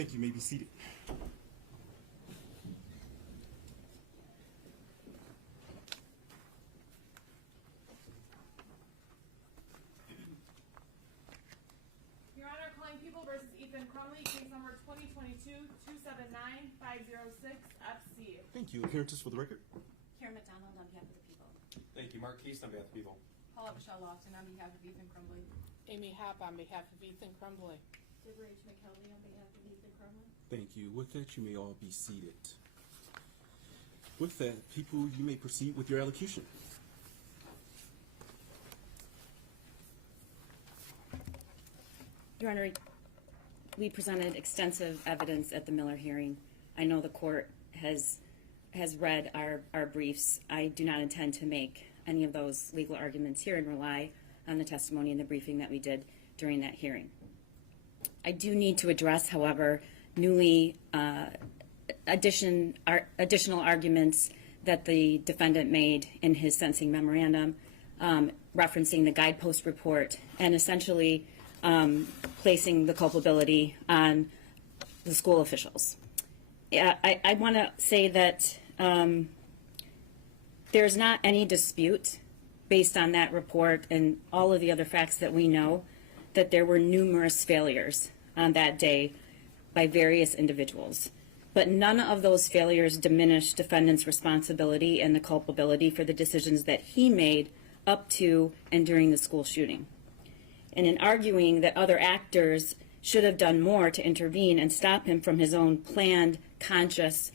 Thank you. You may be seated. Your Honor, calling People versus Ethan Crumbley, case number 2022-279-506 FC. Thank you. Appearances for the record. Karen McDonald on behalf of the people. Thank you. Mark Keast on behalf of the people. Paula Michelle Lofton on behalf of Ethan Crumbley. Amy Happ on behalf of Ethan Crumbley. Deborah H. McKelvey on behalf of Ethan Crumbley. Thank you. With that, you may all be seated. With that, people, you may proceed with your elocution. Your Honor, we presented extensive evidence at the Miller hearing. I know the court has read our briefs. I do not intend to make any of those legal arguments here and rely on the testimony and the briefing that we did during that hearing. I do need to address, however, newly additional arguments that the defendant made in his sentencing memorandum, referencing the guidepost report and essentially placing the culpability on the school officials. I want to say that there's not any dispute based on that report and all of the other facts that we know that there were numerous failures on that day by various individuals. But none of those failures diminished defendant's responsibility and the culpability for the decisions that he made up to and during the school shooting. And in arguing that other actors should have done more to intervene and stop him from his own planned, conscious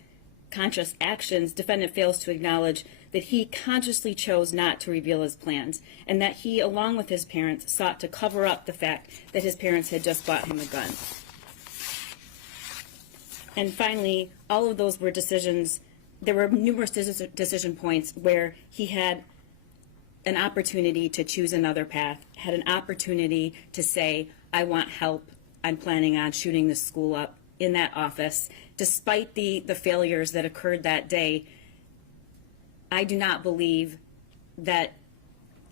actions, defendant fails to acknowledge that he consciously chose not to reveal his plans, and that he, along with his parents, sought to cover up the fact that his parents had just bought him a gun. And finally, all of those were decisions, there were numerous decision points where he had an opportunity to choose another path, had an opportunity to say, I want help, I'm planning on shooting the school up in that office. Despite the failures that occurred that day, I do not believe that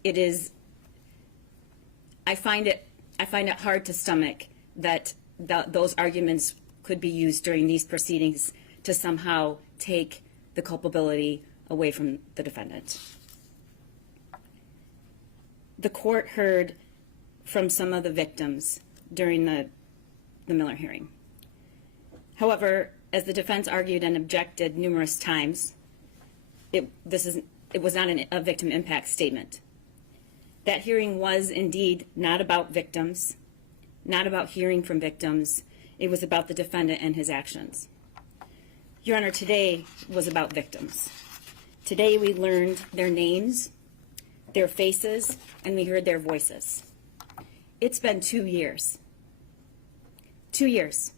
it is, I find it hard to stomach that those arguments could be used during these proceedings to somehow take the culpability away from the defendant. The court heard from some of the victims during the Miller hearing. However, as the defense argued and objected numerous times, it was not a victim impact statement. That hearing was indeed not about victims, not about hearing from victims. It was about the defendant and his actions. Your Honor, today was about victims. Today we learned their names, their faces, and we heard their voices. It's been 2 years. 2 years.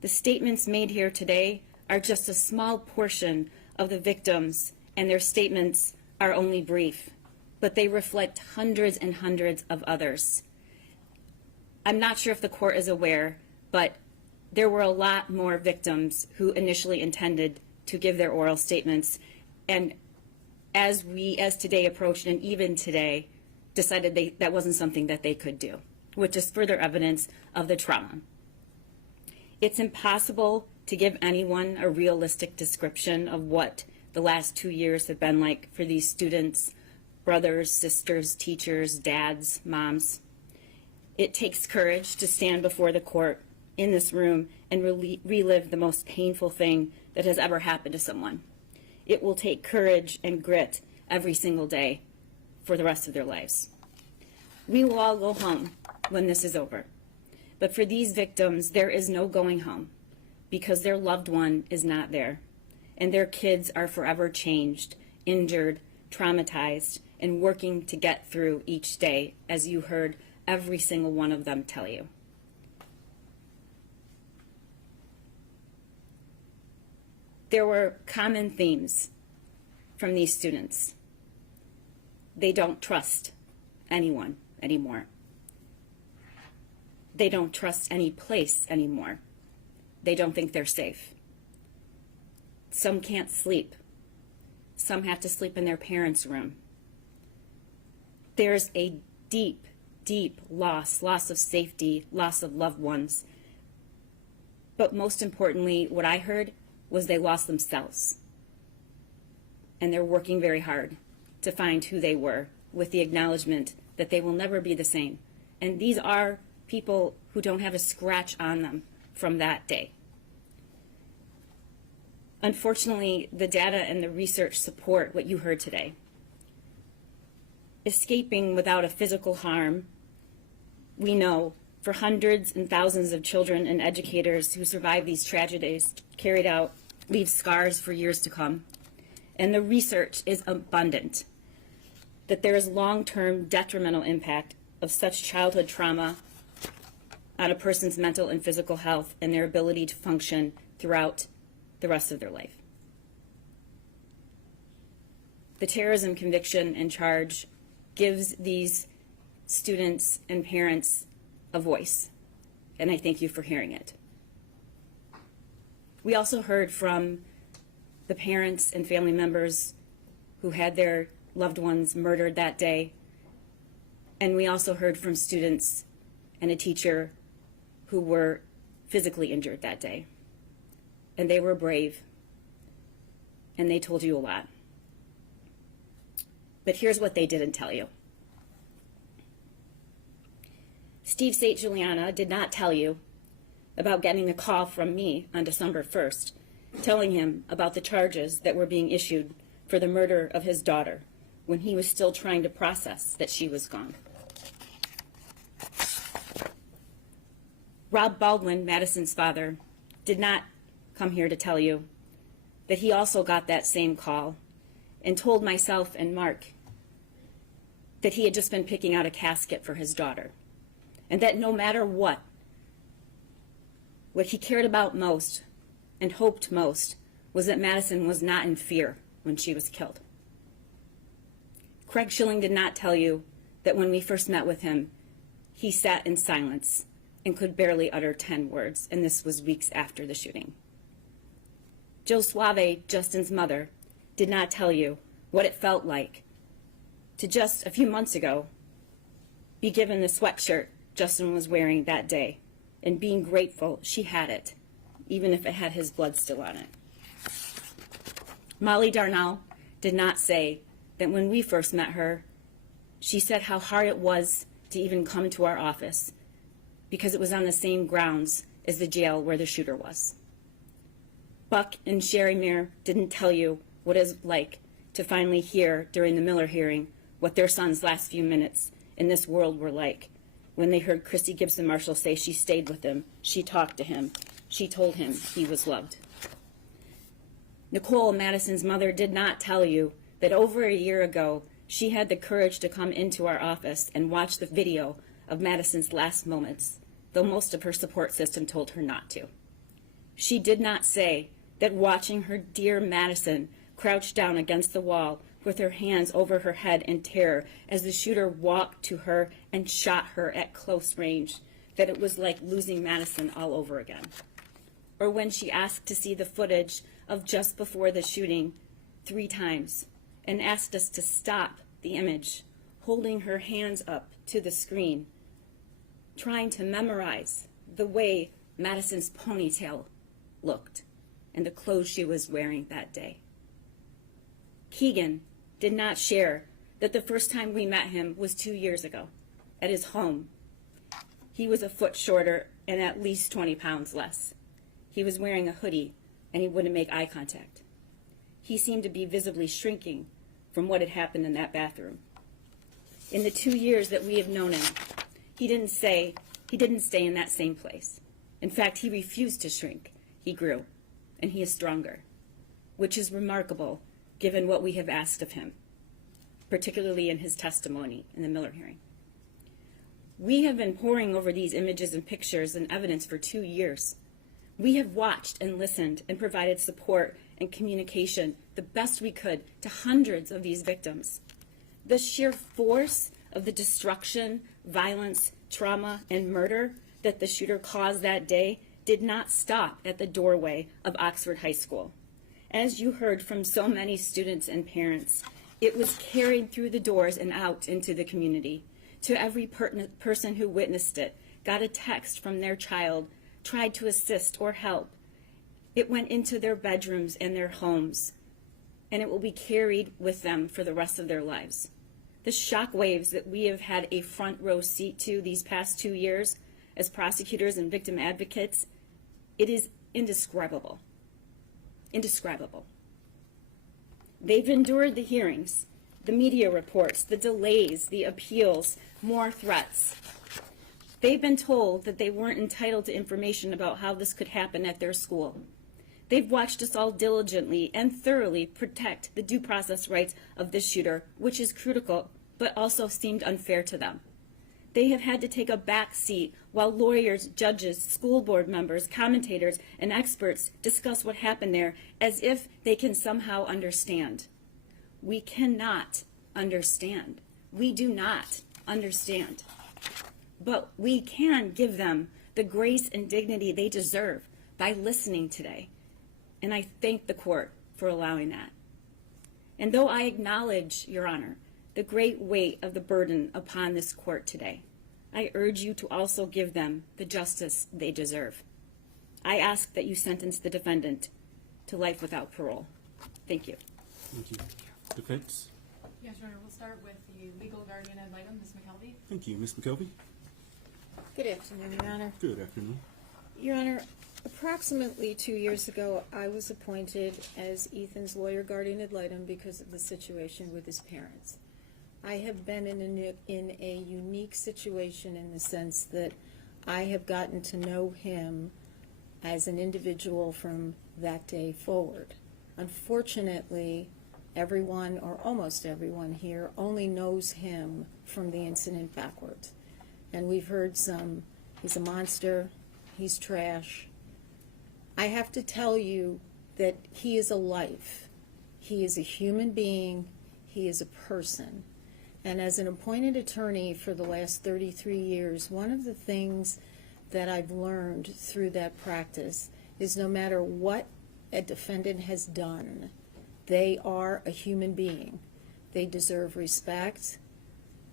The statements made here today are just a small portion of the victims, and their statements are only brief, but they reflect hundreds and hundreds of others. I'm not sure if the court is aware, but there were a lot more victims who initially intended to give their oral statements, and as today approached, and even today, decided that wasn't something that they could do, which is further evidence of the trauma. It's impossible to give anyone a realistic description of what the last 2 years have been like for these students, brothers, sisters, teachers, dads, moms. It takes courage to stand before the court in this room and relive the most painful thing that has ever happened to someone. It will take courage and grit every single day for the rest of their lives. We will all go home when this is over. But for these victims, there is no going home because their loved one is not there. And their kids are forever changed, injured, traumatized, and working to get through each day, as you heard every single one of them tell you. There were common themes from these students. They don't trust anyone anymore. They don't trust any place anymore. They don't think they're safe. Some can't sleep. Some have to sleep in their parents' room. There's a deep, deep loss of safety, loss of loved ones. But most importantly, what I heard was they lost themselves. And they're working very hard to find who they were, with the acknowledgement that they will never be the same. And these are people who don't have a scratch on them from that day. Unfortunately, the data and the research support what you heard today. Escaping without a physical harm, we know, for hundreds and thousands of children and educators who survive these tragedies carried out, leave scars for years to come. And the research is abundant that there is long-term detrimental impact of such childhood trauma on a person's mental and physical health and their ability to function throughout the rest of their life. The terrorism conviction and charge gives these students and parents a voice, and I thank you for hearing it. We also heard from the parents and family members who had their loved ones murdered that day, and we also heard from students and a teacher who were physically injured that day. And they were brave, and they told you a lot. But here's what they didn't tell you. Steve St. Juliana did not tell you about getting a call from me on December 1st, telling him about the charges that were being issued for the murder of his daughter when he was still trying to process that she was gone. Rob Baldwin, Madisyn's father, did not come here to tell you that he also got that same call and told myself and Mark that he had just been picking out a casket for his daughter, and that no matter what he cared about most and hoped most was that Madisyn was not in fear when she was killed. Craig Shilling did not tell you that when we first met with him, he sat in silence and could barely utter 10 words, and this was weeks after the shooting. Jill Suave, Justin's mother, did not tell you what it felt like to just a few months ago be given the sweatshirt Justin was wearing that day, and being grateful she had it, even if it had his blood still on it. Molly Darnell did not say that when we first met her, she said how hard it was to even come to our office because it was on the same grounds as the jail where the shooter was. Buck and Sherry Myre didn't tell you what it was like to finally hear during the Miller hearing what their son's last few minutes in this world were like when they heard Christy Gibson Marshall say she stayed with him, she talked to him, she told him he was loved. Nicole, Madisyn's mother, did not tell you that over a year ago she had the courage to come into our office and watch the video of Madisyn's last moments, though most of her support system told her not to. She did not say that watching her dear Madisyn crouch down against the wall with her hands over her head in terror as the shooter walked to her and shot her at close range, that it was like losing Madisyn all over again. Or when she asked to see the footage of just before the shooting 3 times and asked us to stop the image, holding her hands up to the screen, trying to memorize the way Madisyn's ponytail looked and the clothes she was wearing that day. Keegan did not share that the first time we met him was 2 years ago at his home. He was a foot shorter and at least 20 pounds less. He was wearing a hoodie and he wouldn't make eye contact. He seemed to be visibly shrinking from what had happened in that bathroom. In the 2 years that we have known him, he didn't stay in that same place. In fact, he refused to shrink. He grew, and he is stronger, which is remarkable given what we have asked of him, particularly in his testimony in the Miller hearing. We have been poring over these images and pictures and evidence for 2 years. We have watched and listened and provided support and communication the best we could to hundreds of these victims. The sheer force of the destruction, violence, trauma, and murder that the shooter caused that day did not stop at the doorway of Oxford High School. As you heard from so many students and parents, it was carried through the doors and out into the community. To every person who witnessed it, got a text from their child tried to assist or help. It went into their bedrooms and their homes, and it will be carried with them for the rest of their lives. The shockwaves that we have had a front row seat to these past 2 years as prosecutors and victim advocates, it is indescribable. Indescribable. They've endured the hearings, the media reports, the delays, the appeals, more threats. They've been told that they weren't entitled to information about how this could happen at their school. They've watched us all diligently and thoroughly protect the due process rights of this shooter, which is critical, but also seemed unfair to them. They have had to take a back seat while lawyers, judges, school board members, commentators, and experts discuss what happened there as if they can somehow understand. We cannot understand. We do not understand. But we can give them the grace and dignity they deserve by listening today. And I thank the court for allowing that. And though I acknowledge, Your Honor, the great weight of the burden upon this court today, I urge you to also give them the justice they deserve. I ask that you sentence the defendant to life without parole. Thank you. Thank you. Defense? Yes, Your Honor, we'll start with the legal guardian ad litem, Ms. McKelvey. Thank you. Ms. McKelvey? Good afternoon, Your Honor. Good afternoon. Your Honor, approximately 2 years ago, I was appointed as Ethan's lawyer guardian ad litem because of the situation with his parents. I have been in a unique situation in the sense that I have gotten to know him as an individual from that day forward. Unfortunately, everyone, or almost everyone here, only knows him from the incident backwards. And we've heard some, he's a monster, he's trash. I have to tell you that he is a life. He is a human being. He is a person. And as an appointed attorney for the last 33 years, one of the things that I've learned through that practice is no matter what a defendant has done, they are a human being. They deserve respect.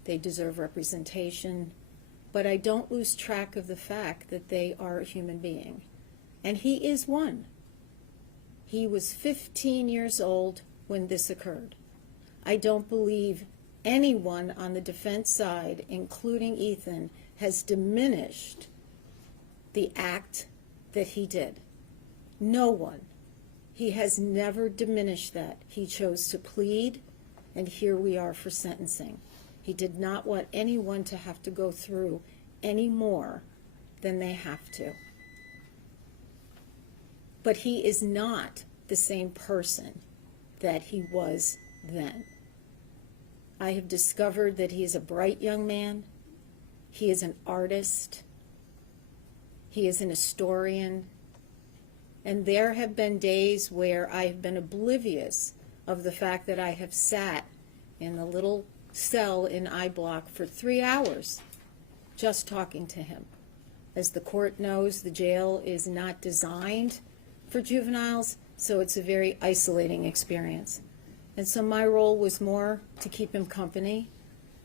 They deserve representation. But I don't lose track of the fact that they are a human being. And he is one. He was 15 years old when this occurred. I don't believe anyone on the defense side, including Ethan, has diminished the act that he did. No one. He has never diminished that. He chose to plead, and here we are for sentencing. He did not want anyone to have to go through any more than they have to. But he is not the same person that he was then. I have discovered that he is a bright young man. He is an artist. He is an historian. And there have been days where I have been oblivious of the fact that I have sat in the little cell in I Block for 3 hours just talking to him. As the court knows, the jail is not designed for juveniles, so it's a very isolating experience. And so my role was more to keep him company,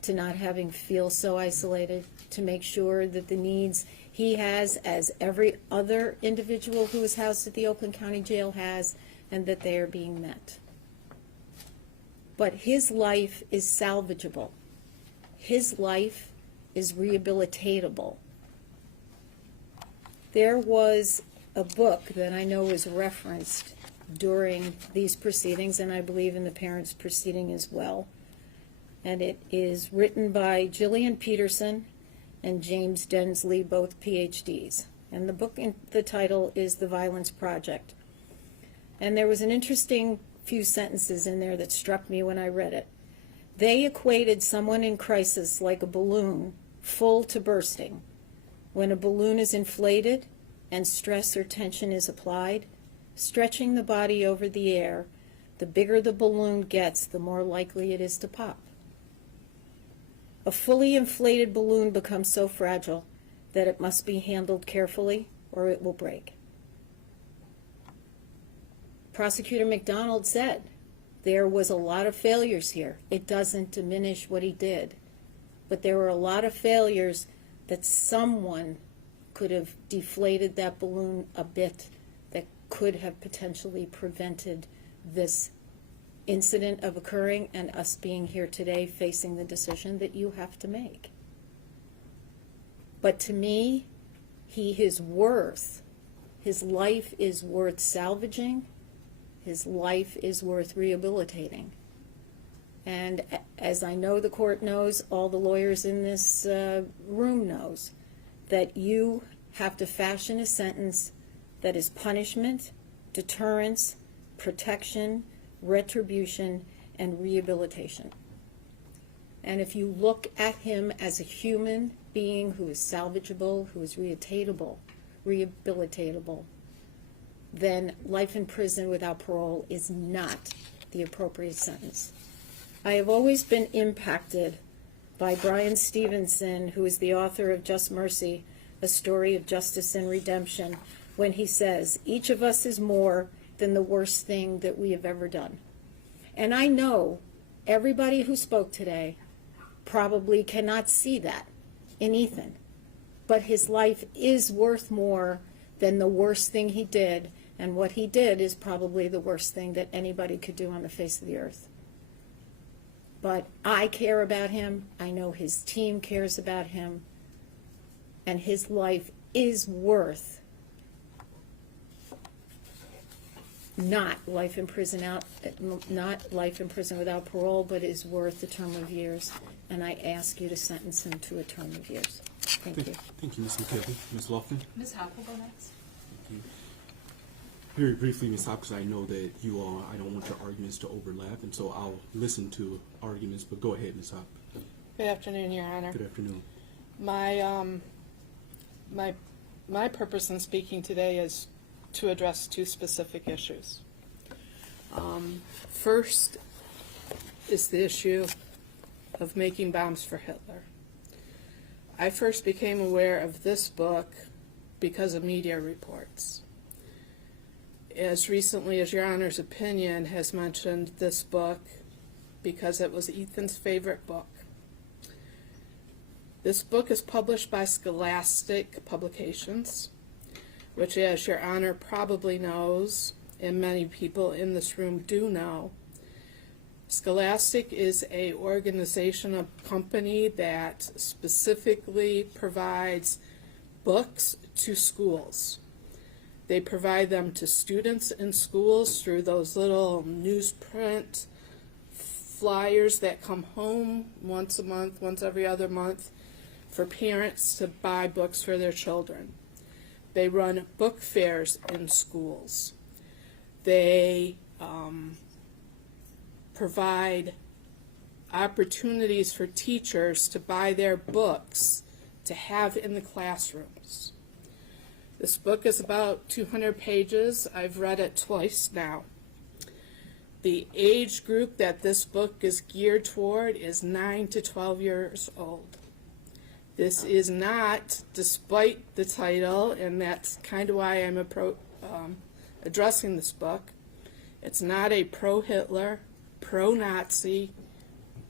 to not have him feel so isolated, to make sure that the needs he has, as every other individual who is housed at the Oakland County Jail has, and that they are being met. But his life is salvageable. His life is rehabilitatable. There was a book that I know is referenced during these proceedings, and I believe in the parents' proceeding as well. And it is written by Gillian Peterson and James Densley, both PhDs. And the book, the title is The Violence Project. And there was an interesting few sentences in there that struck me when I read it. They equated someone in crisis like a balloon full to bursting. When a balloon is inflated and stress or tension is applied, stretching the body over the air, the bigger the balloon gets, the more likely it is to pop. A fully inflated balloon becomes so fragile that it must be handled carefully or it will break. Prosecutor McDonald said there was a lot of failures here. It doesn't diminish what he did, but there were a lot of failures that someone could have deflated that balloon a bit, that could have potentially prevented this incident of occurring and us being here today facing the decision that you have to make. But to me, his life is worth salvaging, his life is worth rehabilitating. And as I know the court knows, all the lawyers in this room knows, that you have to fashion a sentence that is punishment, deterrence, protection, retribution, and rehabilitation. And if you look at him as a human being who is salvageable, who is rehabilitatable, then life in prison without parole is not the appropriate sentence. I have always been impacted by Brian Stevenson, who is the author of Just Mercy, A Story of Justice and Redemption, when he says, each of us is more than the worst thing that we have ever done. And I know everybody who spoke today probably cannot see that in Ethan, but his life is worth more than the worst thing he did, and what he did is probably the worst thing that anybody could do on the face of the earth. But I care about him, I know his team cares about him, and his life is worth not life in prison without parole, but is worth a term of years. And I ask you to sentence him to a term of years. Thank you. Thank you, Ms. McKelvey. Ms. Lofton? Ms. Hopp will go next. Thank you. Very briefly, Ms. Hopp, because I know that you all, I don't want your arguments to overlap, and so I'll listen to arguments, but go ahead, Ms. Hopp. Good afternoon, Your Honor. Good afternoon. My purpose in speaking today is to address two specific issues. First is the issue of making bombs for Hitler. I first became aware of this book because of media reports. As recently as Your Honor's opinion has mentioned this book because it was Ethan's favorite book. This book is published by Scholastic Publications, which, as Your Honor probably knows, and many people in this room do know, Scholastic is an organization, a company that specifically provides books to schools. They provide them to students in schools through those little newsprint flyers that come home once a month, once every other month, for parents to buy books for their children. They run book fairs in schools. They provide opportunities for teachers to buy their books to have in the classrooms. This book is about 200 pages. I've read it twice now. The age group that this book is geared toward is 9 to 12 years old. This is not, despite the title, and that's kind of why I'm addressing this book, it's not a pro-Hitler, pro-Nazi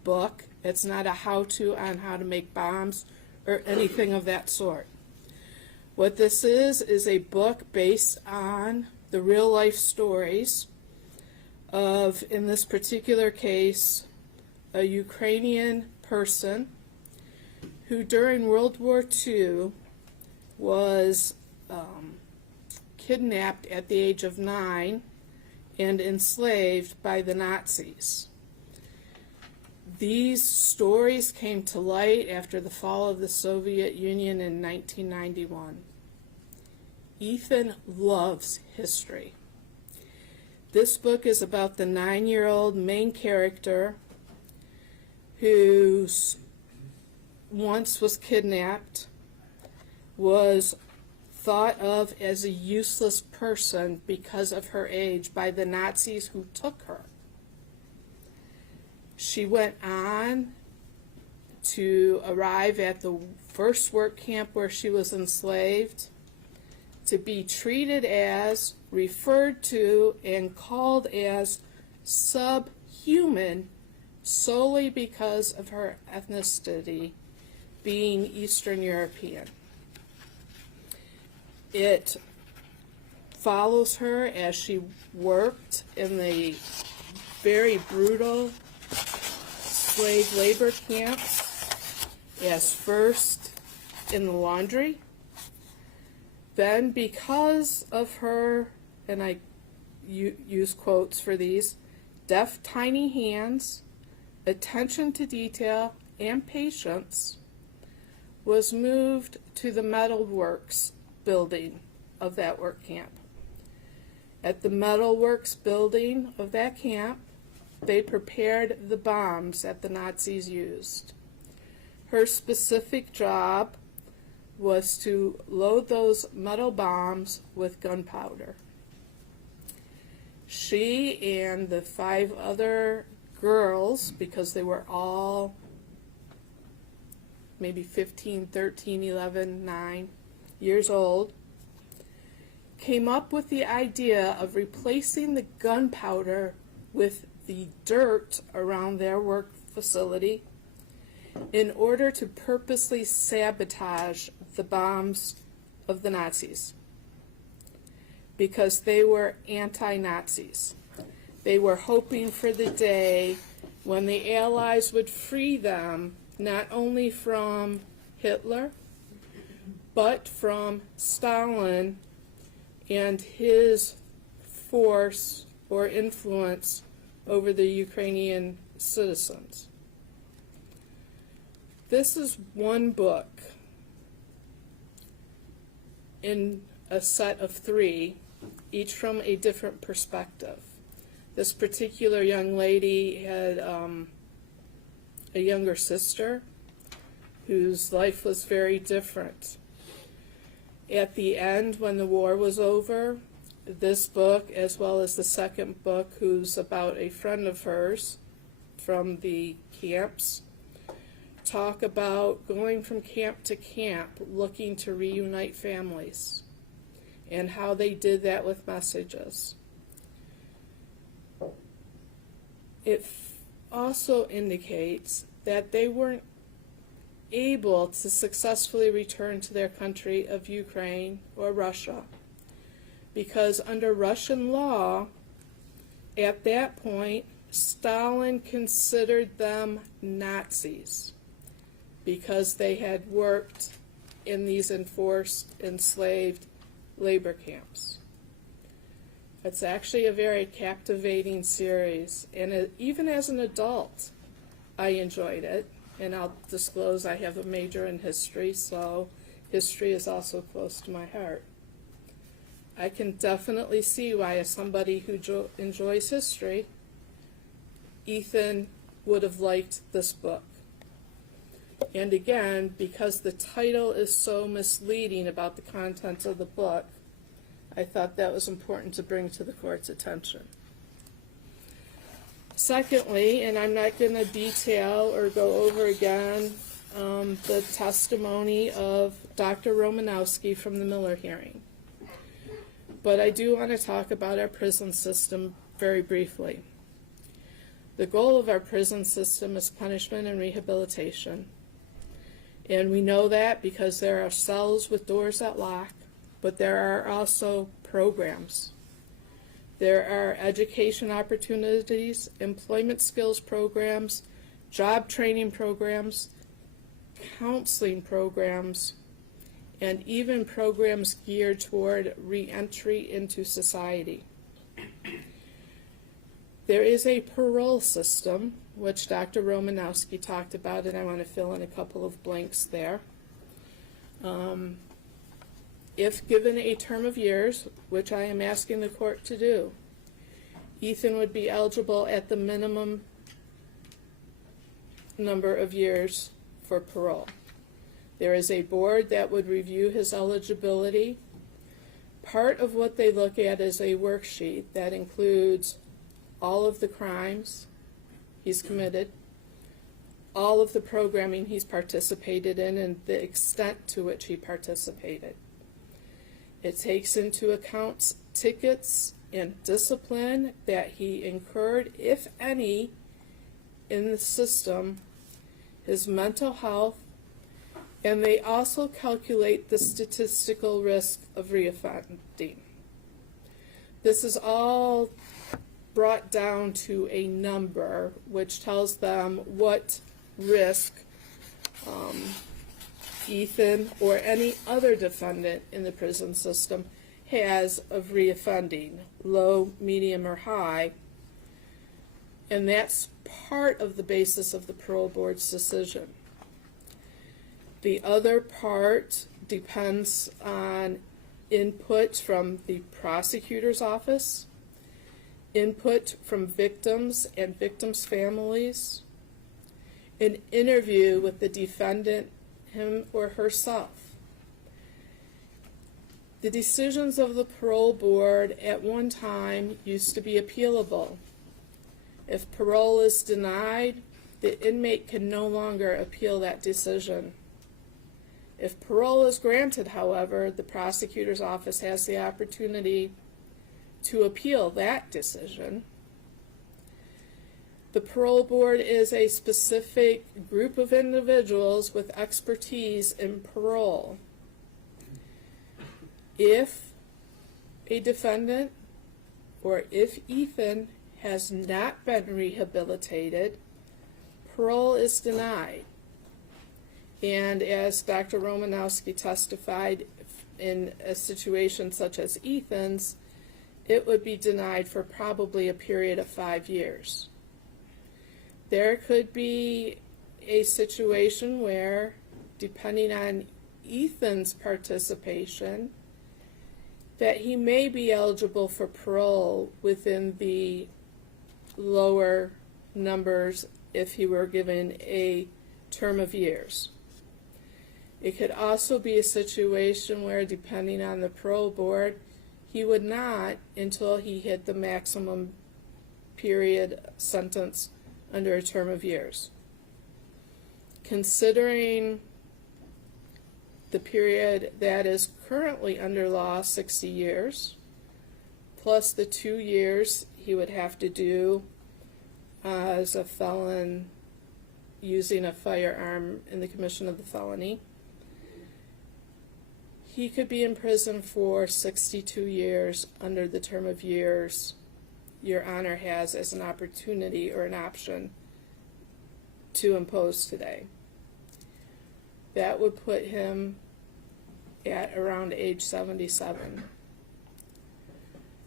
book. It's not a how-to on how to make bombs or anything of that sort. What this is a book based on the real-life stories of, in this particular case, a Ukrainian person who during World War II was kidnapped at the age of 9 and enslaved by the Nazis. These stories came to light after the fall of the Soviet Union in 1991. Ethan loves history. This book is about the 9-year-old main character who once was kidnapped, was thought of as a useless person because of her age by the Nazis who took her. She went on to arrive at the first work camp where she was enslaved, to be treated as, referred to, and called as subhuman solely because of her ethnicity, being Eastern European. It follows her as she worked in the very brutal slave labor camps, as first in the laundry, then because of her, and I use quotes for these, deft tiny hands, attention to detail, and patience, was moved to the metalworks building of that work camp. At the metalworks building of that camp, they prepared the bombs that the Nazis used. Her specific job was to load those metal bombs with gunpowder. She and the 5 other girls, because they were all maybe 15, 13, 11, 9 years old, came up with the idea of replacing the gunpowder with the dirt around their work facility in order to purposely sabotage the bombs of the Nazis, because they were anti-Nazis. They were hoping for the day when the Allies would free them not only from Hitler, but from Stalin and his force or influence over the Ukrainian citizens. This is one book in a set of 3, each from a different perspective. This particular young lady had a younger sister whose life was very different. At the end, when the war was over, this book, as well as the second book, who's about a friend of hers from the camps, talk about going from camp to camp, looking to reunite families, and how they did that with messages. It also indicates that they weren't able to successfully return to their country of Ukraine or Russia, because under Russian law, at that point, Stalin considered them Nazis because they had worked in these enforced, enslaved labor camps. It's actually a very captivating series, and even as an adult, I enjoyed it. And I'll disclose I have a major in history, so history is also close to my heart. I can definitely see why, as somebody who enjoys history, Ethan would have liked this book. And again, because the title is so misleading about the contents of the book, I thought that was important to bring to the court's attention. Secondly, and I'm not going to detail or go over again the testimony of Dr. Romanowski from the Miller hearing, but I do want to talk about our prison system very briefly. The goal of our prison system is punishment and rehabilitation. And we know that because there are cells with doors that lock, but there are also programs. There are education opportunities, employment skills programs, job training programs, counseling programs, and even programs geared toward re-entry into society. There is a parole system, which Dr. Romanowski talked about, and I want to fill in a couple of blanks there. If given a term of years, which I am asking the court to do, Ethan would be eligible at the minimum number of years for parole. There is a board that would review his eligibility. Part of what they look at is a worksheet that includes all of the crimes he's committed, all of the programming he's participated in, and the extent to which he participated. It takes into account tickets and discipline that he incurred, if any, in the system, his mental health, And they also calculate the statistical risk of reoffending. This is all brought down to a number which tells them what risk Ethan or any other defendant in the prison system has of reoffending, low, medium, or high. And that's part of the basis of the parole board's decision. The other part depends on input from the prosecutor's office, input from victims and victims' families, an interview with the defendant, him or herself. The decisions of the parole board at one time used to be appealable. If parole is denied, the inmate can no longer appeal that decision. If parole is granted, however, the prosecutor's office has the opportunity to appeal that decision. The parole board is a specific group of individuals with expertise in parole. If a defendant or if Ethan has not been rehabilitated, parole is denied. And as Dr. Romanowski testified, in a situation such as Ethan's, it would be denied for probably a period of 5 years. There could be a situation where, depending on Ethan's participation, that he may be eligible for parole within the lower numbers if he were given a term of years. It could also be a situation where, depending on the parole board, he would not until he hit the maximum period sentence under a term of years. Considering the period that is currently under law, 60 years, plus the 2 years he would have to do as a felon using a firearm in the commission of the felony, he could be in prison for 62 years under the term of years Your Honor has as an opportunity or an option to impose today. That would put him at around age 77.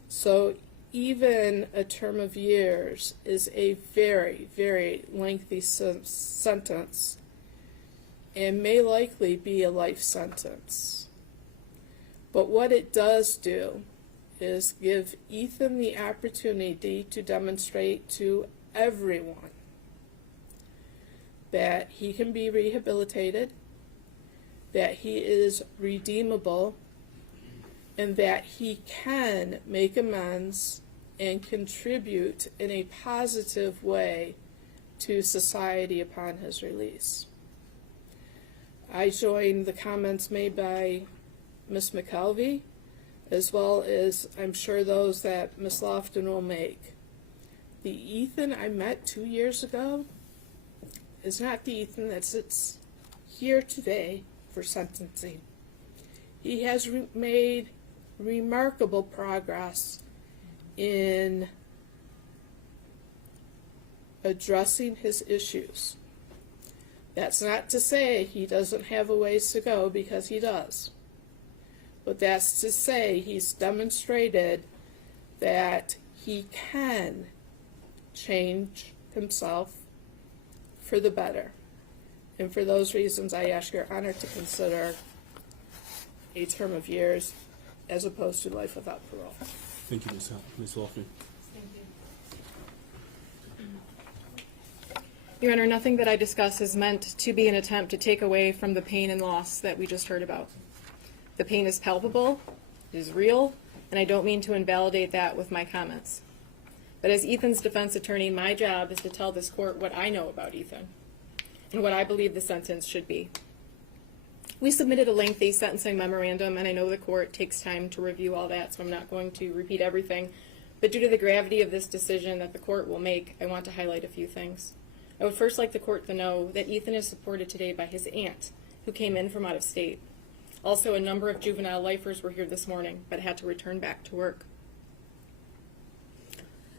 So even a term of years is a very, very lengthy sentence and may likely be a life sentence. But what it does do is give Ethan the opportunity to demonstrate to everyone that he can be rehabilitated, that he is redeemable, and that he can make amends and contribute in a positive way to society upon his release. I join the comments made by Ms. McKelvey, as well as I'm sure those that Ms. Lofton will make. The Ethan I met 2 years ago is not the Ethan that sits here today for sentencing. He has made remarkable progress in addressing his issues. That's not to say he doesn't have a ways to go, because he does. But that's to say he's demonstrated that he can change himself for the better. And for those reasons, I ask Your Honor to consider a term of years as opposed to life without parole. Thank you, Ms. Hoffman. Your Honor, nothing that I discuss is meant to be an attempt to take away from the pain and loss that we just heard about. The pain is palpable, it is real, and I don't mean to invalidate that with my comments. But as Ethan's defense attorney, my job is to tell this court what I know about Ethan and what I believe the sentence should be. We submitted a lengthy sentencing memorandum, and I know the court takes time to review all that, so I'm not going to repeat everything. But due to the gravity of this decision that the court will make, I want to highlight a few things. I would first like the court to know that Ethan is supported today by his aunt, who came in from out of state. Also, a number of juvenile lifers were here this morning, but had to return back to work.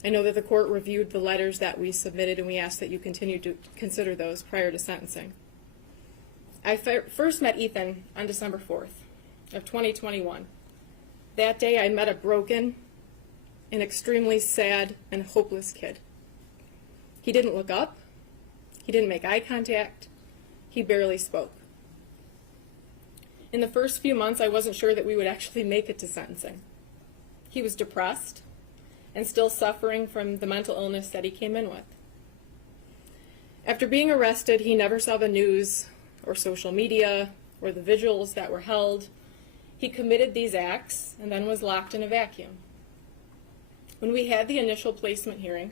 I know that the court reviewed the letters that we submitted, and we ask that you continue to consider those prior to sentencing. I first met Ethan on December 4th of 2021. That day, I met a broken, an extremely sad and hopeless kid. He didn't look up. He didn't make eye contact. He barely spoke. In the first few months, I wasn't sure that we would actually make it to sentencing. He was depressed and still suffering from the mental illness that he came in with. After being arrested, he never saw the news or social media or the vigils that were held. He committed these acts and then was locked in a vacuum. When we had the initial placement hearing,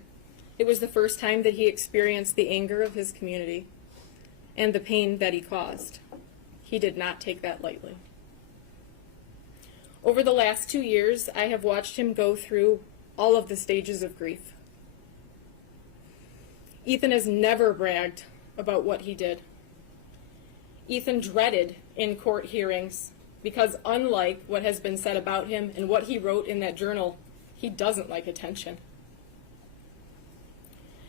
it was the first time that he experienced the anger of his community and the pain that he caused. He did not take that lightly. Over the last 2 years, I have watched him go through all of the stages of grief. Ethan has never bragged about what he did. Ethan dreaded in court hearings because, unlike what has been said about him and what he wrote in that journal, he doesn't like attention.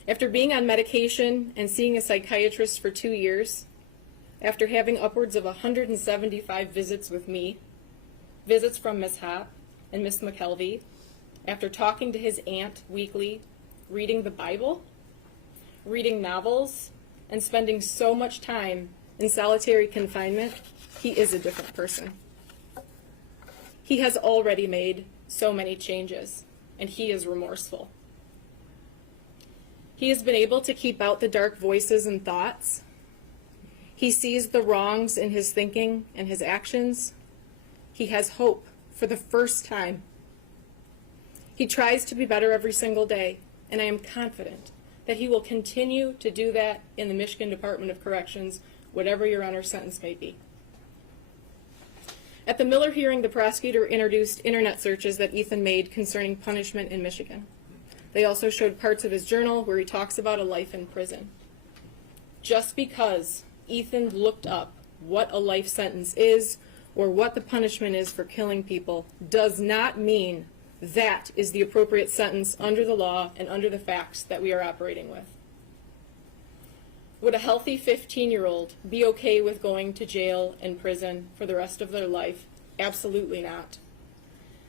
After being on medication and seeing a psychiatrist for 2 years, after having upwards of 175 visits with me, visits from Ms. Hopp and Ms. McKelvey, after talking to his aunt weekly, reading the Bible, reading novels, and spending so much time in solitary confinement, he is a different person. He has already made so many changes, and he is remorseful. He has been able to keep out the dark voices and thoughts. He sees the wrongs in his thinking and his actions. He has hope for the first time. He tries to be better every single day, and I am confident that he will continue to do that in the Michigan Department of Corrections, whatever your Honor's sentence may be. At the Miller hearing, the prosecutor introduced internet searches that Ethan made concerning punishment in Michigan. They also showed parts of his journal where he talks about a life in prison. Just because Ethan looked up what a life sentence is or what the punishment is for killing people does not mean that is the appropriate sentence under the law and under the facts that we are operating with. Would a healthy 15-year-old be okay with going to jail and prison for the rest of their life? Absolutely not.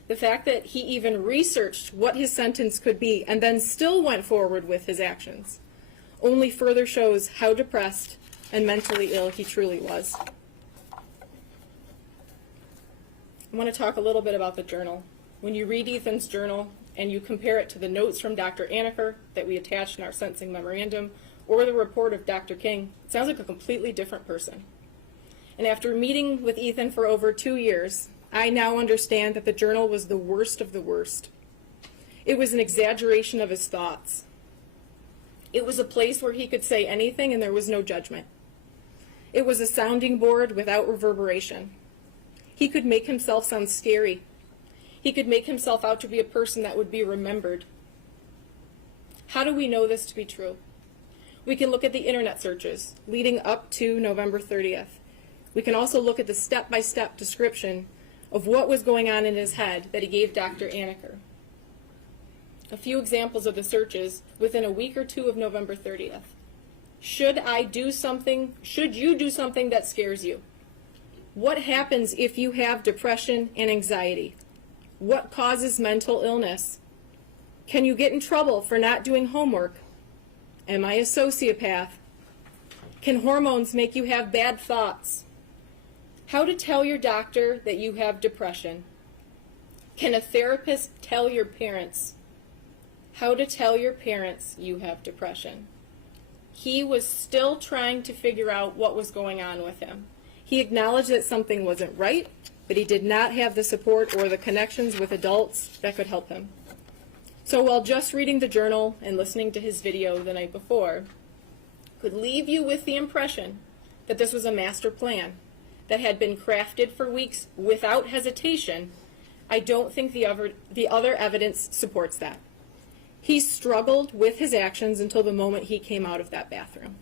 The fact that he even researched what his sentence could be and then still went forward with his actions only further shows how depressed and mentally ill he truly was. I want to talk a little bit about the journal. When you read Ethan's journal and you compare it to the notes from Dr. Anaker that we attached in our sentencing memorandum or the report of Dr. King, it sounds like a completely different person. And after meeting with Ethan for over 2 years, I now understand that the journal was the worst of the worst. It was an exaggeration of his thoughts. It was a place where he could say anything and there was no judgment. It was a sounding board without reverberation. He could make himself sound scary. He could make himself out to be a person that would be remembered. How do we know this to be true? We can look at the internet searches leading up to November 30th. We can also look at the step-by-step description of what was going on in his head that he gave Dr. Anaker. A few examples of the searches within a week or two of November 30th. Should you do something that scares you? What happens if you have depression and anxiety? What causes mental illness? Can you get in trouble for not doing homework? Am I a sociopath? Can hormones make you have bad thoughts? How to tell your doctor that you have depression? Can a therapist tell your parents? How to tell your parents you have depression? He was still trying to figure out what was going on with him. He acknowledged that something wasn't right, but he did not have the support or the connections with adults that could help him. So while just reading the journal and listening to his video the night before could leave you with the impression that this was a master plan that had been crafted for weeks without hesitation, I don't think the other evidence supports that. He struggled with his actions until the moment he came out of that bathroom.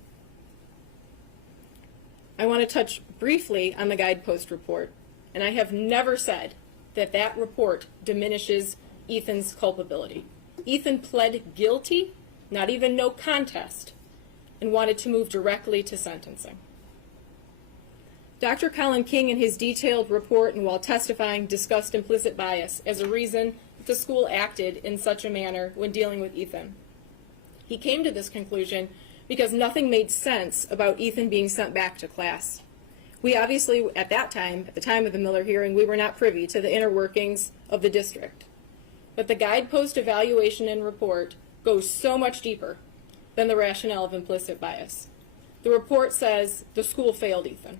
I want to touch briefly on the guidepost report, and I have never said that that report diminishes Ethan's culpability. Ethan pled guilty, not even no contest, and wanted to move directly to sentencing. Dr. Colin King, in his detailed report and while testifying, discussed implicit bias as a reason that the school acted in such a manner when dealing with Ethan. He came to this conclusion because nothing made sense about Ethan being sent back to class. We obviously, at that time, at the time of the Miller hearing, we were not privy to the inner workings of the district. But the guidepost evaluation and report goes so much deeper than the rationale of implicit bias. The report says the school failed Ethan.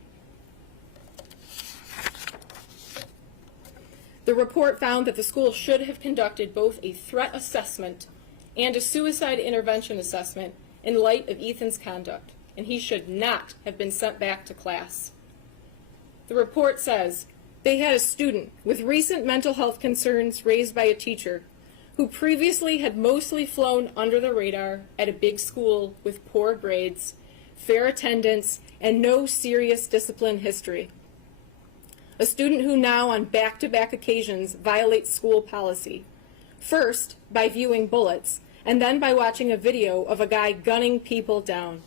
The report found that the school should have conducted both a threat assessment and a suicide intervention assessment in light of Ethan's conduct, and he should not have been sent back to class. The report says they had a student with recent mental health concerns raised by a teacher who previously had mostly flown under the radar at a big school with poor grades, fair attendance, and no serious discipline history. A student who now on back-to-back occasions violates school policy, first by viewing bullets, and then by watching a video of a guy gunning people down.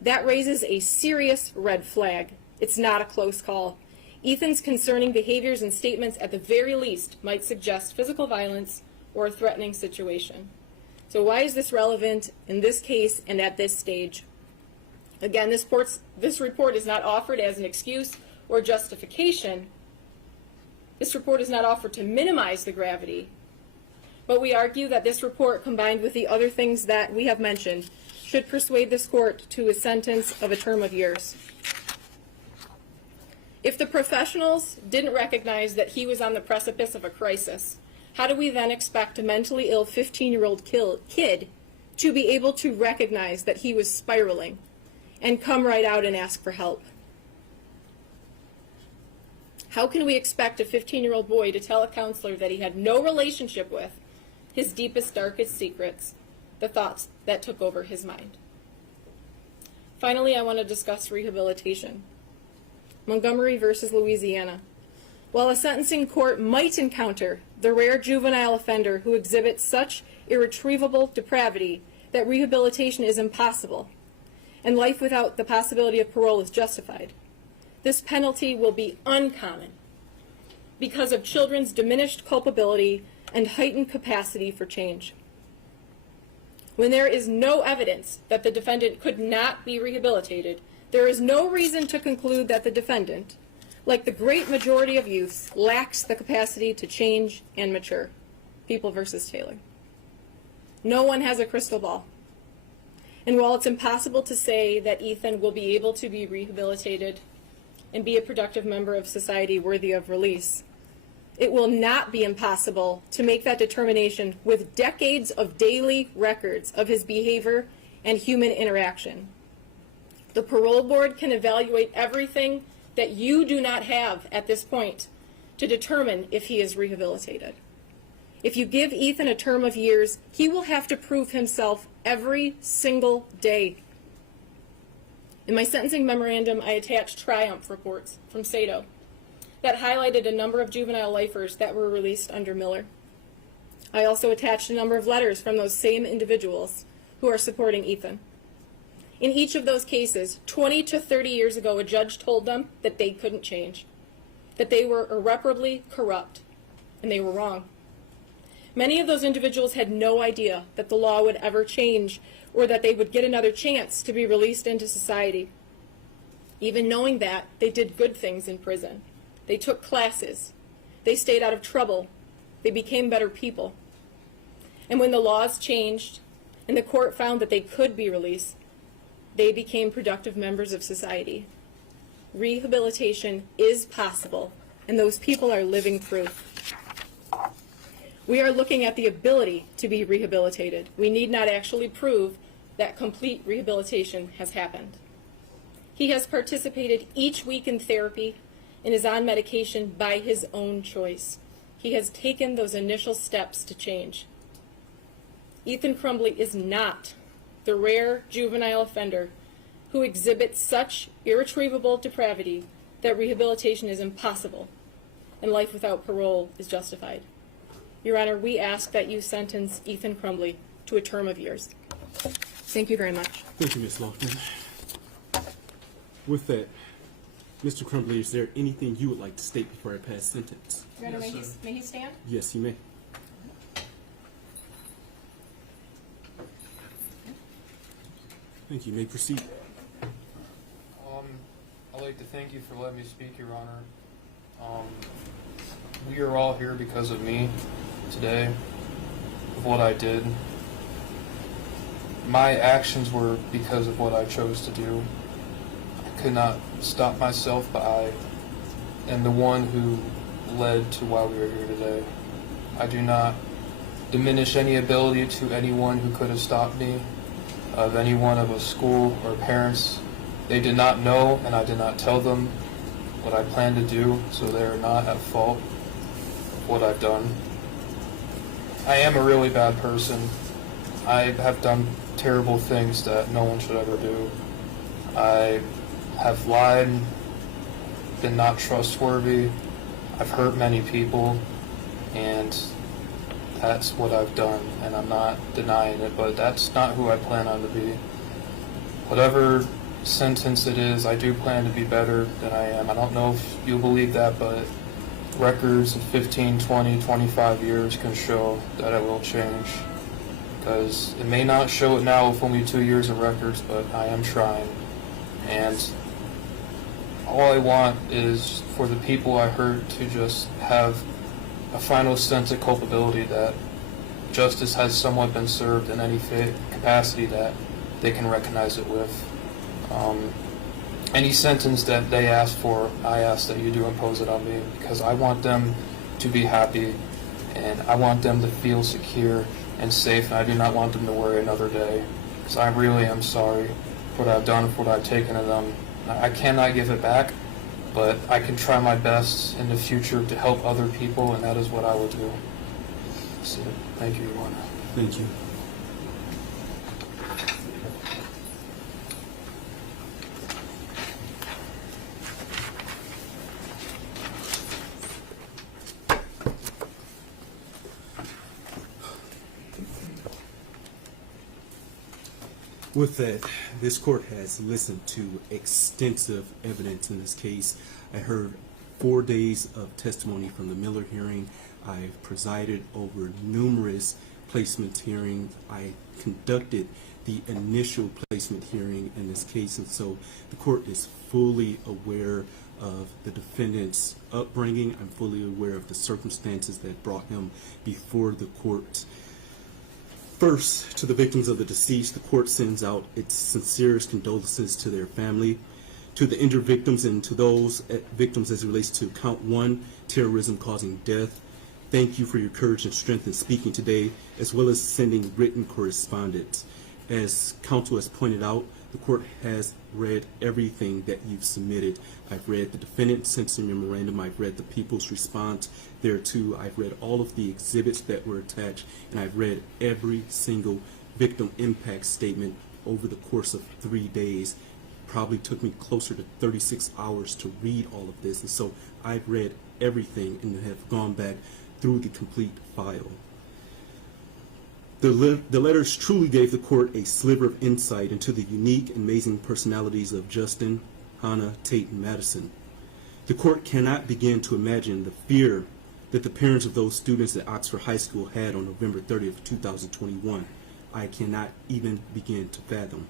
That raises a serious red flag. It's not a close call. Ethan's concerning behaviors and statements at the very least might suggest physical violence or a threatening situation. So why is this relevant in this case and at this stage? Again, this report is not offered as an excuse or justification. This report is not offered to minimize the gravity, but we argue that this report, combined with the other things that we have mentioned, should persuade this court to a sentence of a term of years. If the professionals didn't recognize that he was on the precipice of a crisis, how do we then expect a mentally ill 15-year-old kid to be able to recognize that he was spiraling and come right out and ask for help? How can we expect a 15-year-old boy to tell a counselor that he had no relationship with his deepest, darkest secrets, the thoughts that took over his mind? Finally, I want to discuss rehabilitation. Montgomery versus Louisiana. While a sentencing court might encounter the rare juvenile offender who exhibits such irretrievable depravity that rehabilitation is impossible, and life without the possibility of parole is justified, this penalty will be uncommon because of children's diminished culpability and heightened capacity for change. When there is no evidence that the defendant could not be rehabilitated, there is no reason to conclude that the defendant, like the great majority of youth, lacks the capacity to change and mature. People versus Taylor. No one has a crystal ball. And while it's impossible to say that Ethan will be able to be rehabilitated and be a productive member of society worthy of release, it will not be impossible to make that determination with decades of daily records of his behavior and human interaction. The parole board can evaluate everything that you do not have at this point to determine if he is rehabilitated. If you give Ethan a term of years, he will have to prove himself every single day. In my sentencing memorandum, I attached triumph reports from Sato that highlighted a number of juvenile lifers that were released under Miller. I also attached a number of letters from those same individuals who are supporting Ethan. In each of those cases, 20 to 30 years ago, a judge told them that they couldn't change, that they were irreparably corrupt, and they were wrong. Many of those individuals had no idea that the law would ever change or that they would get another chance to be released into society. Even knowing that, they did good things in prison. They took classes. They stayed out of trouble. They became better people. And when the laws changed and the court found that they could be released, they became productive members of society. Rehabilitation is possible, and those people are living proof. We are looking at the ability to be rehabilitated. We need not actually prove that complete rehabilitation has happened. He has participated each week in therapy and is on medication by his own choice. He has taken those initial steps to change. Ethan Crumbley is not the rare juvenile offender who exhibit such irretrievable depravity that rehabilitation is impossible and life without parole is justified. Your Honor, we ask that you sentence Ethan Crumbley to a term of years. Thank you very much. Thank you, Ms. Lofton. With that, Mr. Crumbley, is there anything you would like to state before I pass sentence? Your Honor, may he stand? Yes, you may. Thank you. You may proceed. I'd like to thank you for letting me speak, Your Honor. We are all here because of me today, of what I did. My actions were because of what I chose to do. I could not stop myself, but I am the one who led to why we are here today. I do not diminish any ability to anyone who could have stopped me, of anyone of a school or parents. They did not know, and I did not tell them what I planned to do, so they are not at fault of what I've done. I am a really bad person. I have done terrible things that no one should ever do. I have lied, been not trustworthy. I've hurt many people, and that's what I've done, and I'm not denying it, but that's not who I plan on to be. Whatever sentence it is, I do plan to be better than I am. I don't know if you'll believe that, but records of 15, 20, 25 years can show that it will change. Because it may not show it now with only 2 years of records, but I am trying. And all I want is for the people I hurt to just have a final sense of culpability that justice has somewhat been served in any capacity that they can recognize it with. Any sentence that they ask for, I ask that you do impose it on me, because I want them to be happy, and I want them to feel secure and safe, and I do not want them to worry another day, because I really am sorry for what I've done, for what I've taken of them. I cannot give it back, but I can try my best in the future to help other people, and that is what I will do. That's it. Thank you, Your Honor. Thank you. With that, this court has listened to extensive evidence in this case. I heard 4 days of testimony from the Miller hearing. I've presided over numerous placement hearings. I conducted the initial placement hearing in this case, and so the court is fully aware of the defendant's upbringing. I'm fully aware of the circumstances that brought him before the court. First, to the victims of the deceased, the court sends out its sincerest condolences to their family. To the injured victims and to those victims as it relates to count 1, terrorism causing death, thank you for your courage and strength in speaking today, as well as sending written correspondence. As counsel has pointed out, the court has read everything that you've submitted. I've read the defendant's sentencing memorandum. I've read the people's response thereto. I've read all of the exhibits that were attached, and I've read every single victim impact statement over the course of 3 days. Probably took me closer to 36 hours to read all of this, and so I've read everything and have gone back through the complete file. The letters truly gave the court a sliver of insight into the unique and amazing personalities of Justin, Hana, Tate, and Madisyn. The court cannot begin to imagine the fear that the parents of those students at Oxford High School had on November 30th, 2021. I cannot even begin to fathom.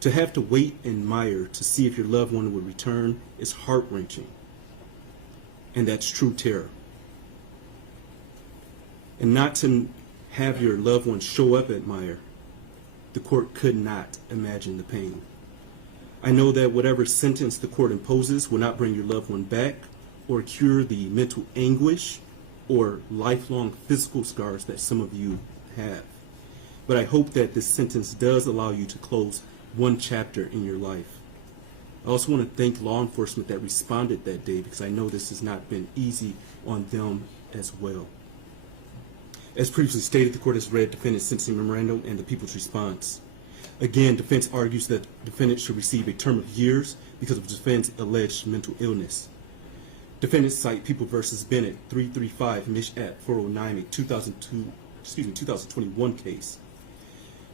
To have to wait in Myre to see if your loved one would return is heart-wrenching, and that's true terror. And not to have your loved one show up at Myre, the court could not imagine the pain. I know that whatever sentence the court imposes will not bring your loved one back or cure the mental anguish or lifelong physical scars that some of you have. But I hope that this sentence does allow you to close one chapter in your life. I also want to thank law enforcement that responded that day, because I know this has not been easy on them as well. As previously stated, the court has read defendant's sentencing memorandum and the people's response. Again, defense argues that the defendant should receive a term of years because of the defendant's alleged mental illness. Defendants cite People v. Bennett 335 Mich. at 409, a 2021 case.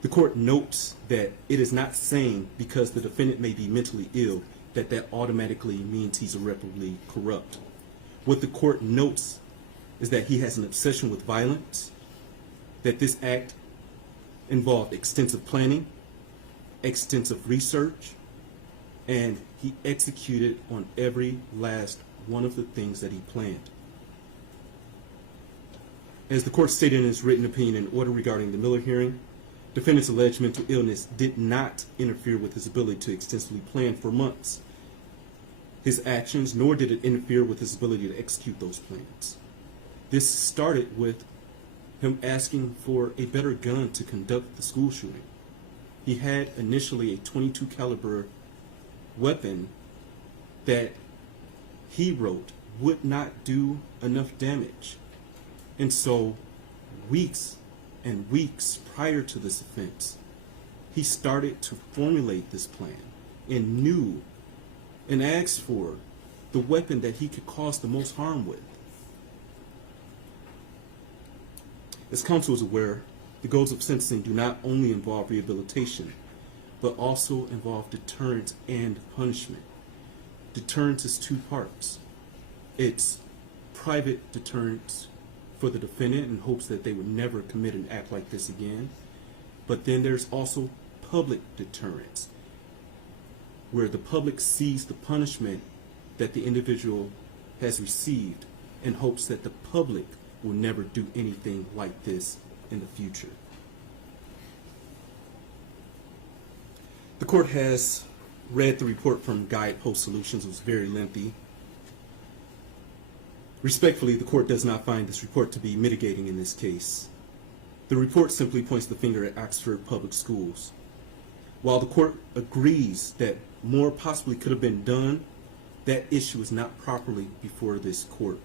The court notes that it is not saying because the defendant may be mentally ill that that automatically means he's irreparably corrupt. What the court notes is that he has an obsession with violence, that this act involved extensive planning, extensive research, and he executed on every last one of the things that he planned. As the court stated in its written opinion and order regarding the Miller hearing, defendant's alleged mental illness did not interfere with his ability to extensively plan for months his actions, nor did it interfere with his ability to execute those plans. This started with him asking for a better gun to conduct the school shooting. He had initially a .22 caliber weapon that he wrote would not do enough damage. And so weeks and weeks prior to this offense, he started to formulate this plan and knew and asked for the weapon that he could cause the most harm with. As counsel is aware, the goals of sentencing do not only involve rehabilitation, but also involve deterrence and punishment. Deterrence is two parts. It's private deterrence for the defendant in hopes that they would never commit an act like this again. But then there's also public deterrence, where the public sees the punishment that the individual has received in hopes that the public will never do anything like this in the future. The court has read the report from Guidepost Solutions. It was very lengthy. Respectfully, the court does not find this report to be mitigating in this case. The report simply points the finger at Oxford Public Schools. While the court agrees that more possibly could have been done, that issue is not properly before this court.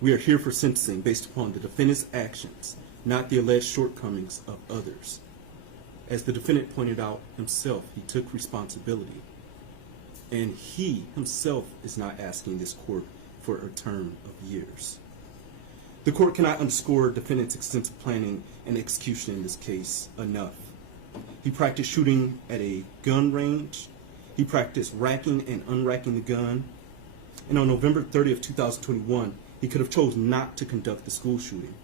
We are here for sentencing based upon the defendant's actions, not the alleged shortcomings of others. As the defendant pointed out himself, he took responsibility. And he himself is not asking this court for a term of years. The court cannot underscore defendant's extensive planning and execution in this case enough. He practiced shooting at a gun range. He practiced racking and unracking the gun. And on November 30th, 2021, he could have chosen not to conduct the school shooting.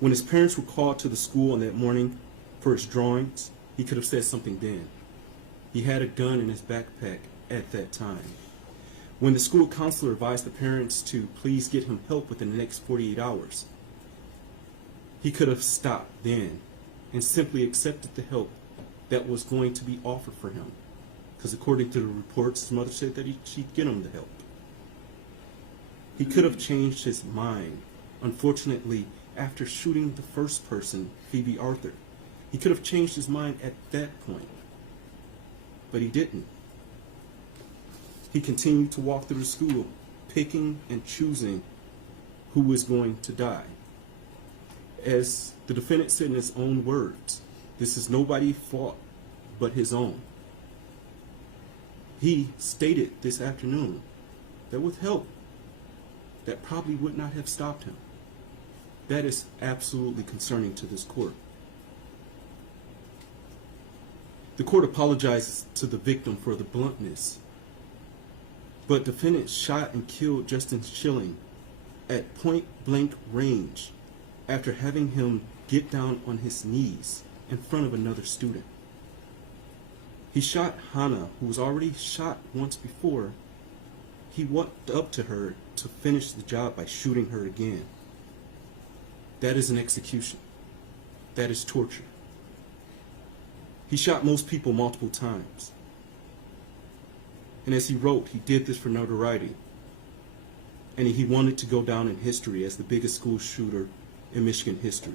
When his parents were called to the school on that morning for his drawings, he could have said something then. He had a gun in his backpack at that time. When the school counselor advised the parents to please get him help within the next 48 hours, he could have stopped then and simply accepted the help that was going to be offered for him. Because according to the reports, his mother said that she'd get him the help. He could have changed his mind. Unfortunately, after shooting the first person, Phoebe Arthur, he could have changed his mind at that point. But he didn't. He continued to walk through the school, picking and choosing who was going to die. As the defendant said in his own words, this is nobody's fault but his own. He stated this afternoon that with help, that probably would not have stopped him. That is absolutely concerning to this court. The court apologizes to the victim for the bluntness, but defendant shot and killed Justin Shilling at point-blank range after having him get down on his knees in front of another student. He shot Hana, who was already shot once before. He walked up to her to finish the job by shooting her again. That is an execution. That is torture. He shot most people multiple times. And as he wrote, he did this for notoriety. And he wanted to go down in history as the biggest school shooter in Michigan history.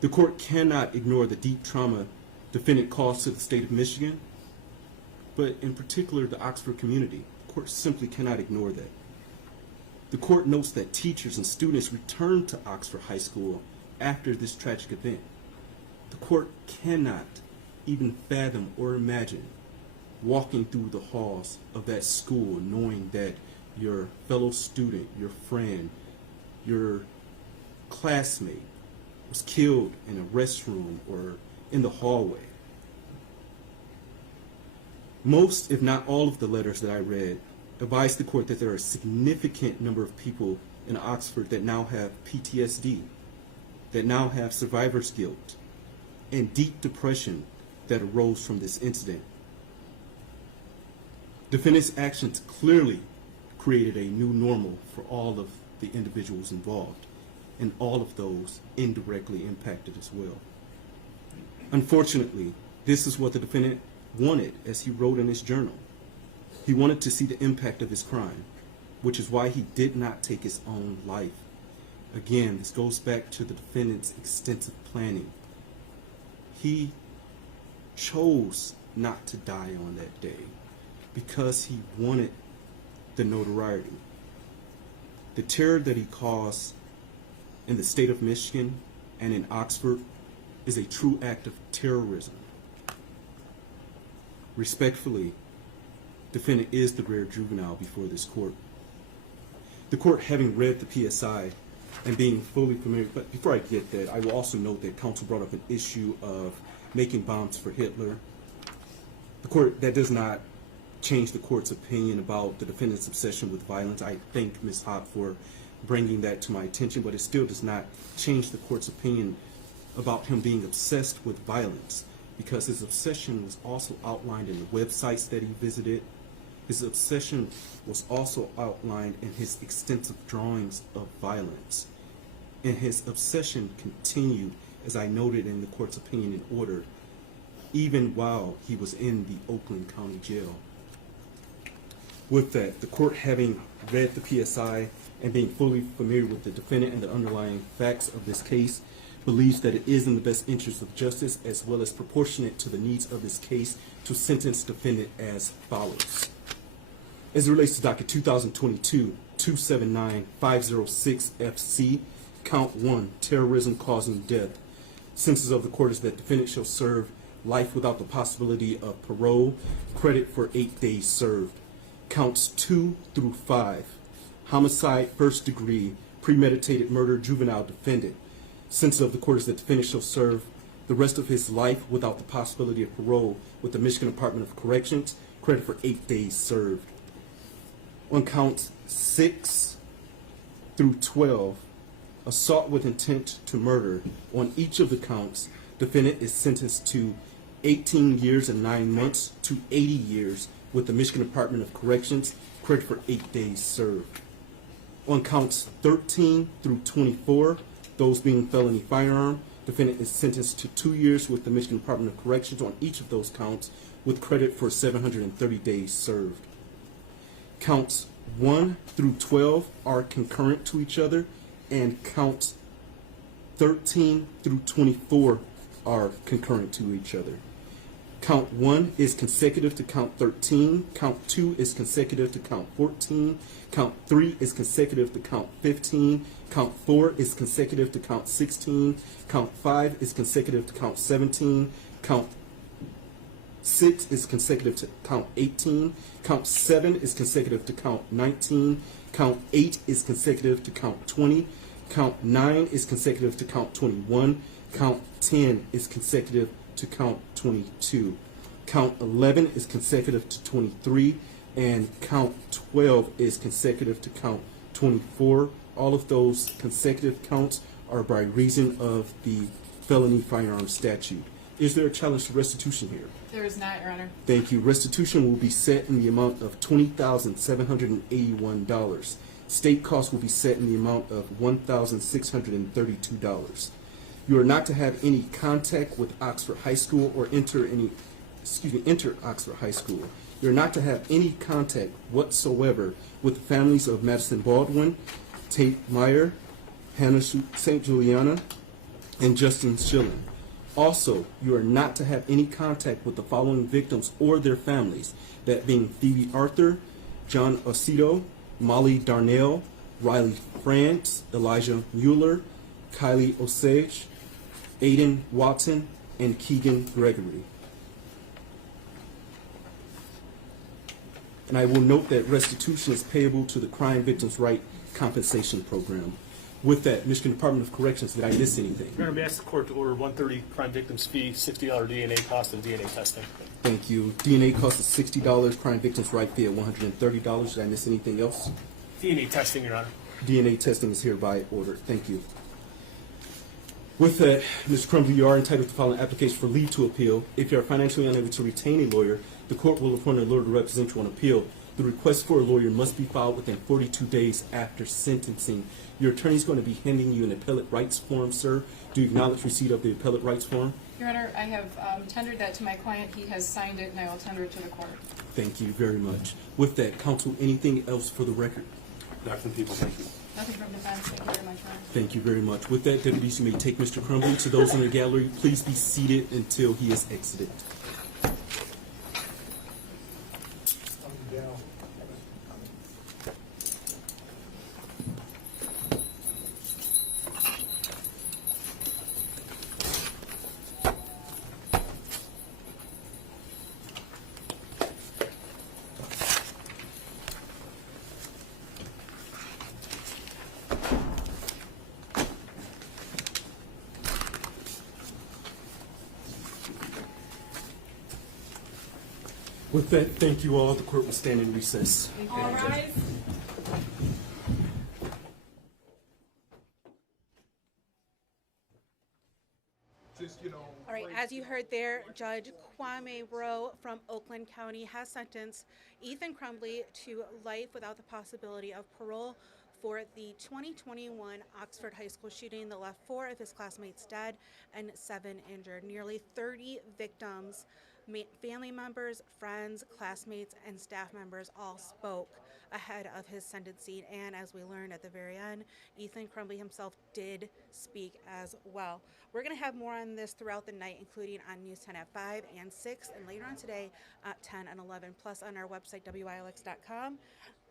The court cannot ignore the deep trauma defendant caused to the state of Michigan, but in particular the Oxford community. The court simply cannot ignore that. The court notes that teachers and students returned to Oxford High School after this tragic event. The court cannot even fathom or imagine walking through the halls of that school knowing that your fellow student, your friend, your classmate was killed in a restroom or in the hallway. Most, if not all, of the letters that I read advised the court that there are a significant number of people in Oxford that now have PTSD, that now have survivor's guilt, and deep depression that arose from this incident. Defendant's actions clearly created a new normal for all of the individuals involved, and all of those indirectly impacted as well. Unfortunately, this is what the defendant wanted, as he wrote in his journal. He wanted to see the impact of his crime, which is why he did not take his own life. Again, this goes back to the defendant's extensive planning. He chose not to die on that day because he wanted the notoriety. The terror that he caused in the state of Michigan and in Oxford is a true act of terrorism. Respectfully, defendant is the rare juvenile before this court. The court, having read the PSI and being fully familiar, but before I get that, I will also note that counsel brought up an issue of making bombs for Hitler. The court, that does not change the court's opinion about the defendant's obsession with violence. I thank Ms. Hopp for bringing that to my attention, but it still does not change the court's opinion about him being obsessed with violence, because his obsession was also outlined in the websites that he visited. His obsession was also outlined in his extensive drawings of violence. And his obsession continued, as I noted in the court's opinion and order, even while he was in the Oakland County Jail. With that, the court, having read the PSI and being fully familiar with the defendant and the underlying facts of this case, believes that it is in the best interest of justice, as well as proportionate to the needs of this case, to sentence defendant as follows. As it relates to docket 2022-279-506 FC, count 1, terrorism causing death. Sentence of the court is that defendant shall serve life without the possibility of parole, credit for 8 days served. Counts 2 through 5, homicide, first degree, premeditated murder, juvenile defendant. Sentence of the court is that defendant shall serve the rest of his life without the possibility of parole with the Michigan Department of Corrections, credit for 8 days served. On counts 6 through 12, assault with intent to murder. On each of the counts, defendant is sentenced to 18 years and 9 months to 80 years with the Michigan Department of Corrections, credit for 8 days served. On counts 13 through 24, those being felony firearm, defendant is sentenced to 2 years with the Michigan Department of Corrections on each of those counts with credit for 730 days served. Counts 1 through 12 are concurrent to each other, and counts 13 through 24 are concurrent to each other. Count 1 is consecutive to count 13, count 2 is consecutive to count 14, count 3 is consecutive to count 15, count 4 is consecutive to count 16, count 5 is consecutive to count 17, count 6 is consecutive to count 18, count 7 is consecutive to count 19, count 8 is consecutive to count 20, count 9 is consecutive to count 21, count 10 is consecutive to count 22, count 11 is consecutive to 23, and count 12 is consecutive to count 24. All of those consecutive counts are by reason of the felony firearm statute. Is there a challenge to restitution here? There is not, Your Honor. Thank you. Restitution will be set in the amount of $20,781. State costs will be set in the amount of $1,632. You are not to have any contact with Oxford High School or enter Oxford High School. You are not to have any contact whatsoever with the families of Madisyn Baldwin, Tate Myre, Hana St, Juliana, and Justin Shilling. Also, you are not to have any contact with the following victims or their families, that being Phoebe Arthur, John Osito, Molly Darnell, Riley France, Elijah Mueller, Kylie Osage, Aiden Watson, and Keegan Gregory. And I will note that restitution is payable to the Crime Victims' Right Compensation Program. With that, Michigan Department of Corrections, did I miss anything? Your Honor, may I ask the court to order 130 crime victims fee, $60 DNA cost, and DNA testing? Thank you. DNA cost is $60, Crime Victims' Right fee at $130. Did I miss anything else? DNA testing, Your Honor. DNA testing is hereby ordered. Thank you. With that, Mr. Crumbley, you are entitled to file an application for leave to appeal. If you are financially unable to retain a lawyer, the court will appoint a lawyer to represent you on appeal. The request for a lawyer must be filed within 42 days after sentencing. Your attorney is going to be handing you an appellate rights form, sir. Do you acknowledge receipt of the appellate rights form? Your Honor, I have tendered that to my client. He has signed it, and I will tender it to the court. Thank you very much. With that, counsel, anything else for the record? Not from people, thank you. Nothing from defense. Thank you very much, Your Honor. Thank you very much. With that, deputies, you may take Mr. Crumbley. To those in the gallery, please be seated until he is exited. With that, thank you all. The court will stand in recess. All rise. All right, as you heard there, Judge Kwame Rowe from Oakland County has sentenced Ethan Crumbley to life without the possibility of parole for the 2021 Oxford High School shooting that left 4 of his classmates dead and 7 injured. Nearly 30 victims, family members, friends, classmates, and staff members all spoke ahead of his sentencing. And as we learned at the very end, Ethan Crumbley himself did speak as well. We're going to have more on this throughout the night, including on News 10 at 5 and 6, and later on today at 10 and 11, plus on our website, WILX.com,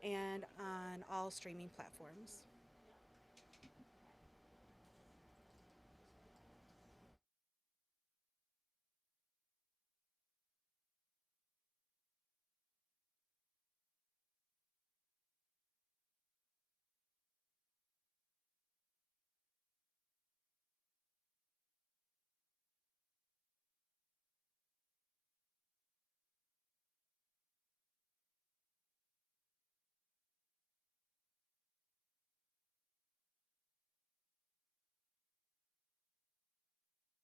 and on all streaming platforms.